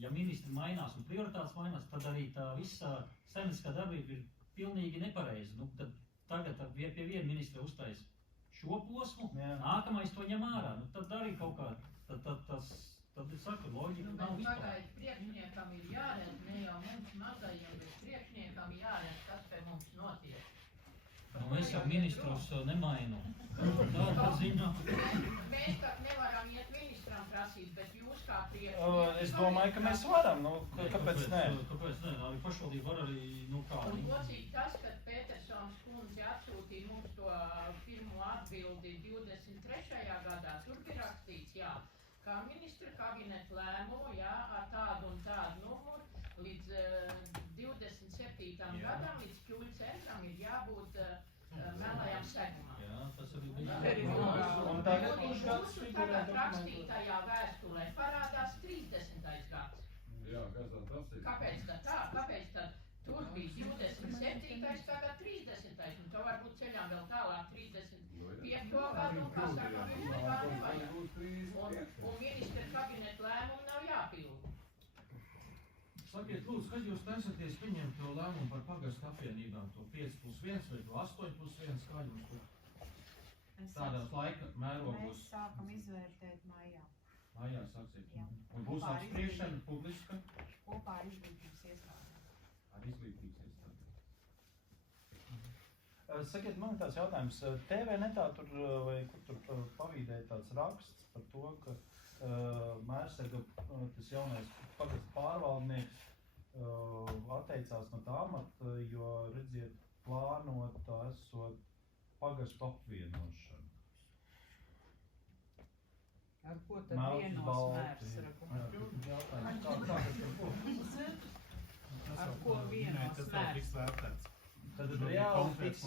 ja ministri mainās un prioritātes mainās, tad arī tā visa saimnieciskā darbība ir pilnīgi nepareiza. Tad tagad pie viena ministra uztais šo posmu, nākamais to ņem ārā. Tad arī kaut kā, tad es saku, loģika nav vispār. Pagaid, priekšniekam ir jāredz, ne jau mums mazajiem, bet priekšniekam jāredz, kas pie mums notiek. Nu, es jau ministrus nemainu. Tādā ziņā. Mēs tā nevaram iet ministram prasīt, bet jūs kā Es domāju, ka mēs varam, nu, kāpēc nē? Kāpēc nē? Arī pašvaldība var arī, nu kā. Un locīgi tas, kad Petersons kundze atsūtīja mums to pirmo atbildi 23. gadā, tur bija rakstīts, jā, kā ministra kabineta lēmumu, jā, ar tādu un tādu numuru līdz 27. gadam, līdz Kļuļu centram ir jābūt melējām segumā. Jā, tas arī bija. Un tagad mūsu tagad rakstītajā vēstulē parādās 30. gads. Jā, kas tad tas ir? Kāpēc tad tā? Kāpēc tad tur bija 27. tagad 30. Un to varbūt ceļām vēl tālāk 35. gadu un kā saka, vispār nevajag. Un ministra kabineta lēmumu nav jāpilda. Sakiet, lūdzu, kad jūs taisaties pieņemt to lēmumu par pagastu apvienībām, to 5+1 vai to 8+1, kā jums to tādās laika mērogos? Mēs sākam izvērtēt maijā. Mājā sāksiet. Jā. Un būs apspriešana publiska? Kopā ar izglītības iestādēm. Ar izglītības iestādēm. Sakiet, man ir tāds jautājums. TV netā tur vai kur tur pavīdēja tāds raksts par to, ka Mērsega, tas jaunais pagastu pārvaldnieks, atteicās no tā amata, jo, redziet, plānota esot pagastu apvienošanu. Ar ko tad vienos Mērsragu? Ar ko vienos Mērsragu? Tad reāli tiks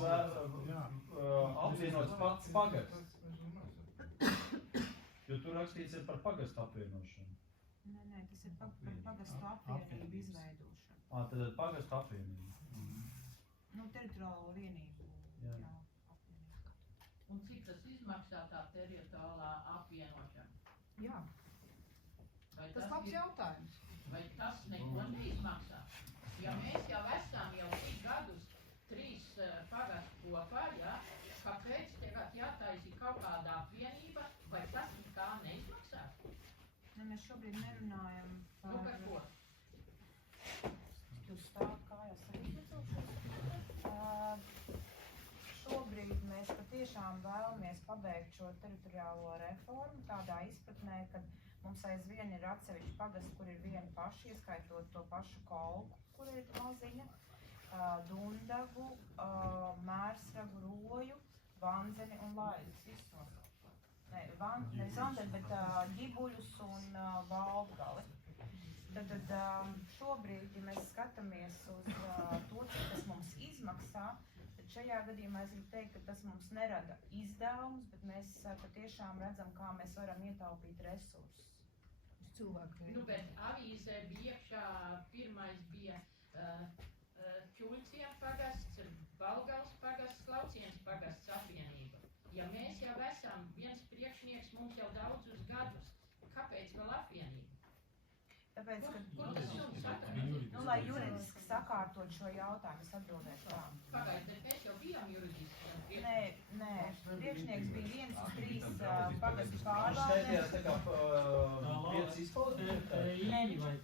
apvienots pats pagasts. Jo tur rakstīts ir par pagastu apvienošanu. Nē, tas ir par pagastu apvienību izveidošanu. Tad pagastu apvienību. Nu, teritoriālo vienību. Jā. Un cik tas izmaksā tā teritoriālā apvienošana? Jā. Tas labs jautājums. Vai tas neko neizmaksā? Ja mēs jau esam jau 3 gadus, 3 pagastu kopā, jā, kāpēc tagad jātaisa kaut kāda apvienība, vai tas nekā neizmaksā? Ne, mēs šobrīd nerunājam par... Nu, par ko? Jūs stāv kājās šobrīd mēs patiešām vēlamies pabeigt šo teritoriālo reformu tādā izpratnē, ka mums aizvien ir atsevišķi pagasti, kur ir vieni paši, ieskaitot to pašu Kolku, kur ir maziņa, Dundagu, Mērsragu, Roju, Vandzeni un Laidus. Visus nosaukt. Ne Zandeni, bet Ģibuļus un Valgali. Tad šobrīd, ja mēs skatāmies uz to, cik tas mums izmaksā, tad šajā gadījumā es gribu teikt, ka tas mums nerada izdevumus, bet mēs patiešām redzam, kā mēs varam ietaupīt resursus. Nu, bet avīzē bija iekšā, pirmais bija Ķuļciem pagasts, Valgals pagasts, Laucienas pagasts apvienība. Ja mēs jau esam viens priekšnieks mums jau daudzus gadus, kāpēc vēl apvienība? Tāpēc, ka, kur tas jums atrada? Nu, lai juridiski sakārtot šo jautājumu, es atbildēšu tā. Pagaid, bet mēs jau bijām juridiski. Nē, priekšnieks bija 1 uz 3 pagastu pārvaldnieks. Viņš steidījās tā kā vietas izpildīt? Nē, vai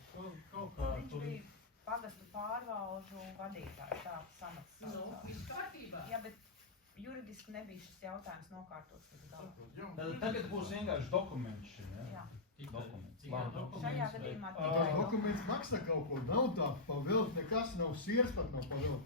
kaut kā viņš bija pagastu pārvalžu vadītājs, tāds samats. Nu, viss kārtībā. Jā, bet juridiski nebija šis jautājums nokārtots līdz galam. Tagad būs vienkārši dokuments šim, ja? Jā. Dokuments. Šajā gadījumā dokuments maksā kaut ko, nav tā pavilkt, nekas nav siers, pat nav pavilkt.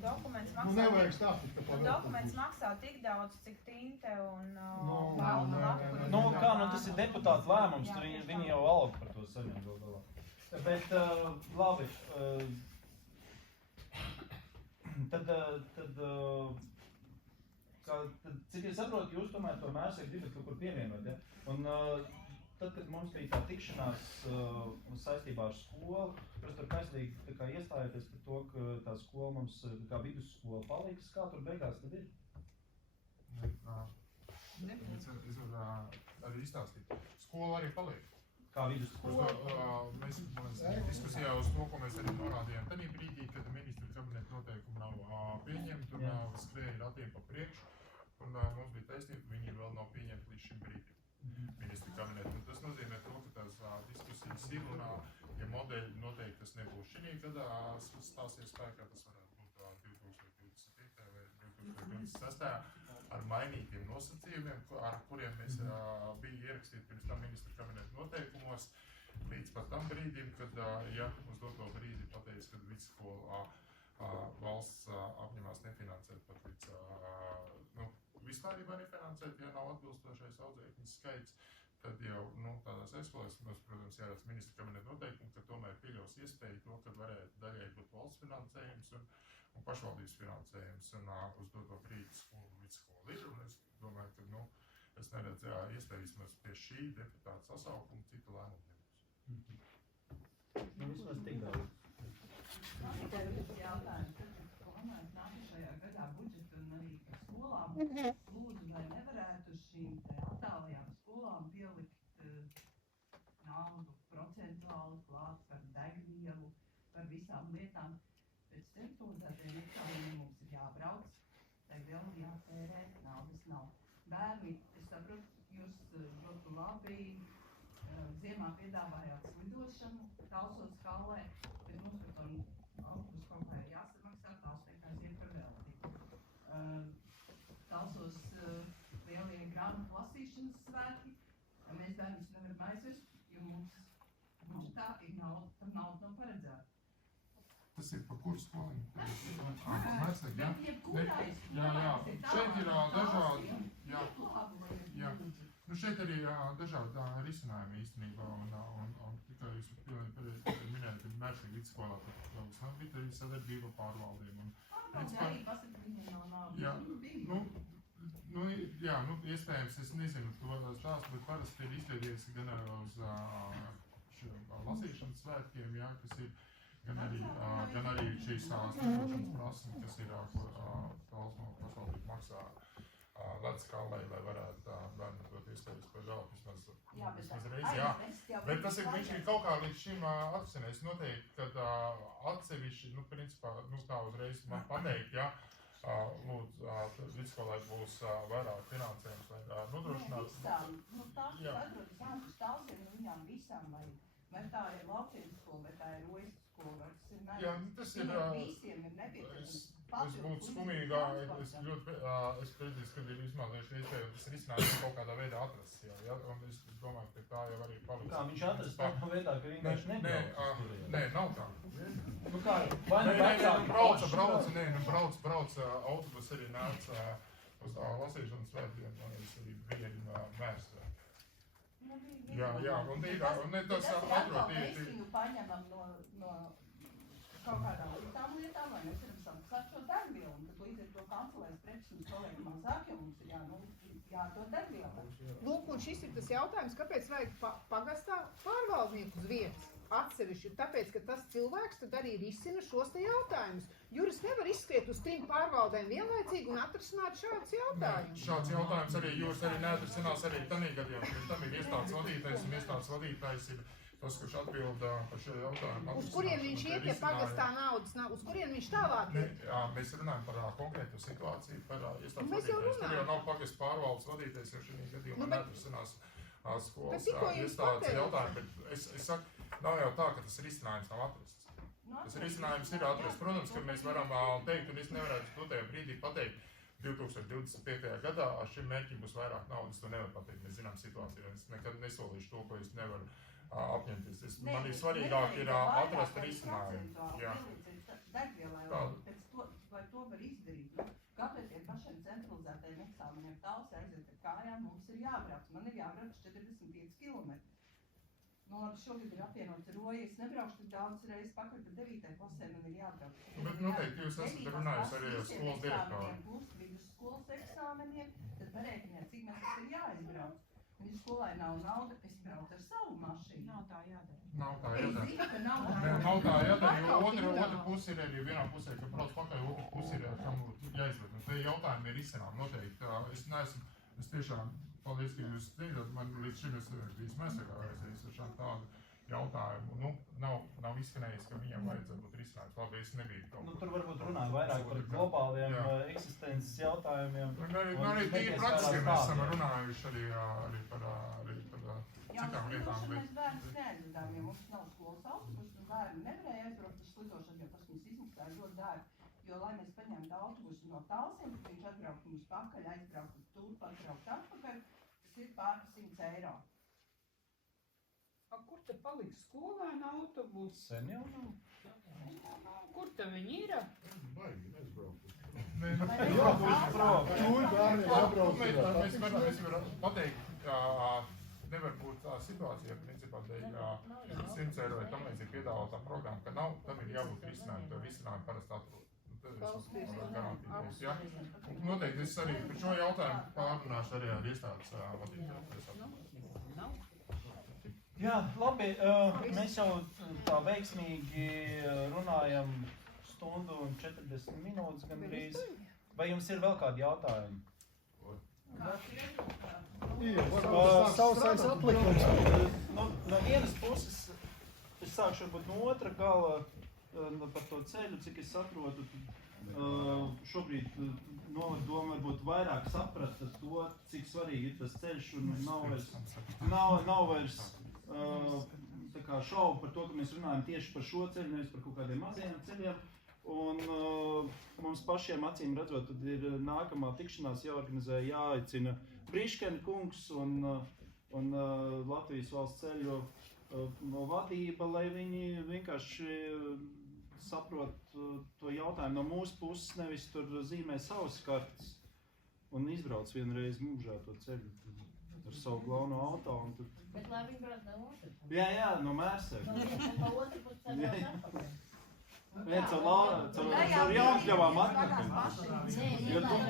Dokuments Nu, nevajag stāstīt, ka pavilkt. Dokuments maksā tik daudz, cik tinte un balta lapura. Nu, kā, nu tas ir deputāta lēmums, tur viņi jau algu par to saņem vēl galā. Bet, labi, tad, cik es saprotu, jūs tomēr to Mērsegu gribat kaut kur pievienot, ja? Un tad, kad mums bija tā tikšanās saistībā ar skolu, jūs tur kaislīgi iestājāties par to, ka tā skola mums, kā vidusskola paliks, kā tur beigās tad ir? Es varu arī izstāstīt. Skola arī paliek. Kā vidusskola? Mēs diskusijā uz to, ko mēs arī norādījām. Tanī brīdī, kad ministra kabineta noteikumi nav pieņemti un skrēja ratiem pa priekšu, un mums bija taisnība, ka viņi vēl nav pieņemti līdz šim brīdim. Ministra kabineta. Un tas nozīmē to, ka tās diskusijas ir un, ja modeļi noteikti tas nebūs šī gadā, stāsies spēkā, tas varētu būt 2025. vai 2026. ar mainītiem nosacījumiem, ar kuriem mēs bija ierakstīti pirms tam ministra kabineta noteikumos, līdz pat tam brīdim, kad, ja uz doto brīdi pateiks, kad vidusskolu valsts apņemās nefinansēt pat vispārībā nefinansēt, ja nav atbilstošais audzēkņu skaits, tad jau tādās aizskolēs mums, protams, jāredz ministra kabineta noteikumi, ka tomēr pieļaus iespēju to, ka varētu daļai būt valsts finansējums un pašvaldības finansējums un uz doto brīdi skolu vidusskolu ir. Un es domāju, ka es neredzu iespējas mēs pie šī deputāta sasaukuma citu lēmumu nebūs. Vismaz tik daudz. Jautājums, kas plānojas nākošajā gadā budžetu un arī par skolām, lūdzu, vai nevarētu šīm attālajām skolām pielikt naudu procentuāli klāt par degvielu, par visām lietām. Pēc centralizētiem eksāmeniem mums ir jābrauc, degvielu jātērē, naudas nav. Bērni, es saprotu, jūs ļoti labi ziemā piedāvājāt slidošanu, Talsos skalē, bet mums par to autobus kaut kā ir jāsamaksā, Talsniekās iet par velti. Talsos lielie grāmatu lasīšanas svētki, mēs bērnus nevaram aizvest, jo mums budžetā ir nauda, tam nauda nav paredzēta. Tas ir pa kuru skoliņu? Jā, šeit ir dažādi, šeit arī dažādi risinājumi īstenībā, un tikai jūs pilnīgi minējat, ka Mēršļa vidusskolā bija arī sadarbība pārvaldiem. Arī pasaka, viņiem nav naudas. Iespējams, es nezinu to stāstu, bet parasti ir izveidies gan uz lasīšanas svētkiem, kas ir gan arī šīs slidošanas prasmes, kas ir, ko valsts no pašvaldība maksā Latvijas, lai varētu bērnu dot iespējas par vēl vismaz reizi. Bet tas ir, viņš ir kaut kā līdz šim atrisinājis noteikti, kad atsevišķi, principā, tā uzreiz man pateikt, lūdzu, vidusskolai būs vairāk finansējums, lai nodrošinātu. Visām, tās atrodas Jānis Talsiem, viņām visām vajag. Vai tā ir Laucienas skola, vai tā ir Oistas skola, vai tas ir visiem ir nepieciešams. Es būtu skumīgā, es pēdīs, kad ir izmantojuši iespēju, tas risinājums kaut kādā veidā atrasts, un es domāju, ka tā jau arī paliks. Kā viņš atrasts tādā veidā, ka vienkārši nebrauc? Nē, nav tā. Brauc autobus arī nāca uz lasīšanas svētkiem, un es arī bija Mērsvē. Jā, un tas atrod mēs viņu paņemam no kaut kādām citām lietām, vai mēs varam samaksāt šo degvielu, un tad līdz ar to kancelēs preces mums paliek mazāk, jo mums ir jādod degviela. Lūk, un šis ir tas jautājums, kāpēc vajag pagastā pārvaldnieku uz vietas atsevišķi, tāpēc, ka tas cilvēks tad arī risina šos te jautājumus. Juris nevar izskriet uz 3 pārvaldēm vienlaicīgi un atrisināt šādus jautājumus. Šāds jautājums arī Juris arī neatrisinās arī tanī gadījumā, jo tam ir iestādes vadītājs, un iestādes vadītājs ir tas, kurš atbild par šo jautājumu. Uz kurien viņš iet, ja pagastā naudas nav? Uz kurien viņš tālāk iet? Mēs runājam par konkrētu situāciju, par iestādes vadītājs. Tur jau nav pagastu pārvaldes vadītājs, jo šī gadījumā neatrisinās skolas iestādes jautājumu, bet es saku, nav jau tā, ka tas risinājums nav atrasts. Tas risinājums ir atrasts. Protams, ka mēs varam teikt, un es nevarētu to tajā brīdī pateikt, 2025. gadā ar šim mērķim būs vairāk naudas, to nevar pateikt. Mēs zinām situāciju, es nekad nesolīšu to, ko es nevaru apņemties. Man ir svarīgāk ir atrast risinājumu. Vai to var izdarīt? Kāpēc tiem pašiem centralizētajiem eksāmeniem tāls aiziet ar kājām, mums ir jābrauc. Man ir jābrauc 45 kilometri. Labi, šogad ir apvienots Roja, es nebraukšu tik daudz reizes pakaļ, bet 9. klasē man ir jābrauc. Bet noteikti jūs esat runājusi arī ar skolas direktoru. Plus vidusskolas eksāmeniem, tad parēķiniet, cik mēs tas ir jāizbrauc. Un ja skolai nav nauda, es braucu ar savu mašīnu. Nav tā jādara. Nav tā jādara. Es zinu, ka nav tā jādara, jo otra puse ir arī vienā pusē, ka brauc pakaļ, otra puse ir kam jāizved. Un te jautājumi ir izcinām noteikti. Es tiešām, paldies, ka jūs teicat, man līdz šim es bijis Mērsvē ar šādu tādu jautājumu. Nav izskanējis, ka viņam vajadzētu būt risinājums. Labi, es nebiju kaut ko. Tur varbūt runāja vairāk par globāliem eksistences jautājumiem. Arī tīri praktiski mēs esam runājuši arī par citām lietām. Mēs bērnus neaizvedām, jo mums nav skolas autobusu, un bērni nevarēja aizbraukt uz slidošanu, jo tas mums izmaksāja ļoti dārgi. jo, lai mēs paņemtu autobusu no Talsiem, tad viņš atbraukt mums pakaļ, aizbraukt turp, atbraukt atpakaļ, tas ir pār 100 eiro. A, kur te paliks skolēna autobusi? Sen jau nav. Kur te viņi ir? Baigi, aizbraukt. Mēs varam pateikt, nevar būt tā situācija, principā, dēļ 100 eiro vai tam līdzīgi piedāvātā programma, ka nav, tam ir jābūt risinājumu, to risinājumu parasti atrod. Ja? Noteikti es arī par šo jautājumu pārrunāšu arī ar iestādes vadītāju. Jā, labi, mēs jau tā veiksmīgi runājam stundu un 40 minūtes gandrīz. Vai jums ir vēl kādi jautājumi? Sausais atlikums. No vienas puses, es sākšu varbūt no otra gala par to ceļu, cik es saprotu, šobrīd novadoma varbūt vairāk saprata to, cik svarīgi ir tas ceļš un nav vairs tā kā šaubu par to, ka mēs runājam tieši par šo ceļu, nevis par kaut kādiem maziem ceļiem. Un mums pašiem acīm redzot, tad ir nākamā tikšanās jāorganizē, jāaicina Briškena kungs un Latvijas valsts ceļu vadība, lai viņi vienkārši saprot to jautājumu no mūsu puses, nevis tur zīmē savas kartes un izbrauc vienreiz mūžā to ceļu ar savu galveno auto. Un tad... Bet lai viņi brauc no otras? Jā, no Mērsēm. Pa otru pusi ceļā atpakaļ. Nē, caur Jaunpļavām atpakaļ. Jo tur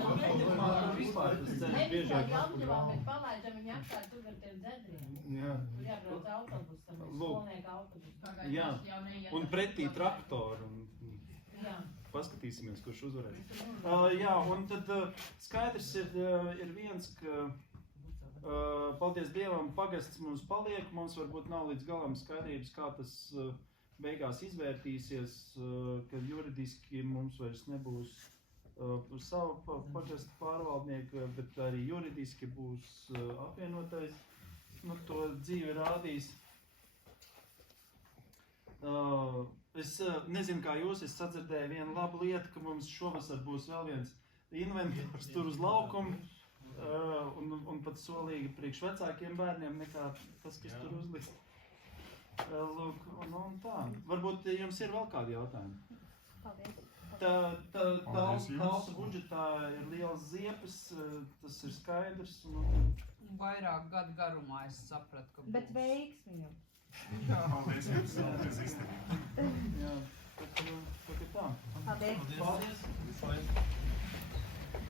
vispār tas ceļš biežāk. Jaunpļavām, bet palaidam viņi apkārt tur ar tiem dzedriem. Tur jābrauc autobusam, skolnieku autobusam. Jā, un pretī traktoru. Paskatīsimies, kurš uzvarēs. Jā, un tad skaidrs ir viens, ka paldies Dievam, pagasts mums paliek, mums varbūt nav līdz galam skaidrības, kā tas beigās izvērtīsies, ka juridiski mums vairs nebūs savu pagastu pārvaldnieku, bet arī juridiski būs apvienotais. To dzīve rādīs. Es nezinu, kā jūs, es sadzirdēju vienu labu lietu, ka mums šovasar būs vēl viens inventārs tur uz laukumu, un pat solīgi priekš vecākiem bērniem nekā tas, kas tur uzliks. Lūk, un tā. Varbūt jums ir vēl kādi jautājumi? Paldies. Talsu budžetā ir liels ziepes, tas ir skaidrs. Vairāk gadu garumā es sapratu, ka būs. Bet veiksmi jums. Paldies jums, paldies izteikti. Jā, tā. Paldies. Paldies.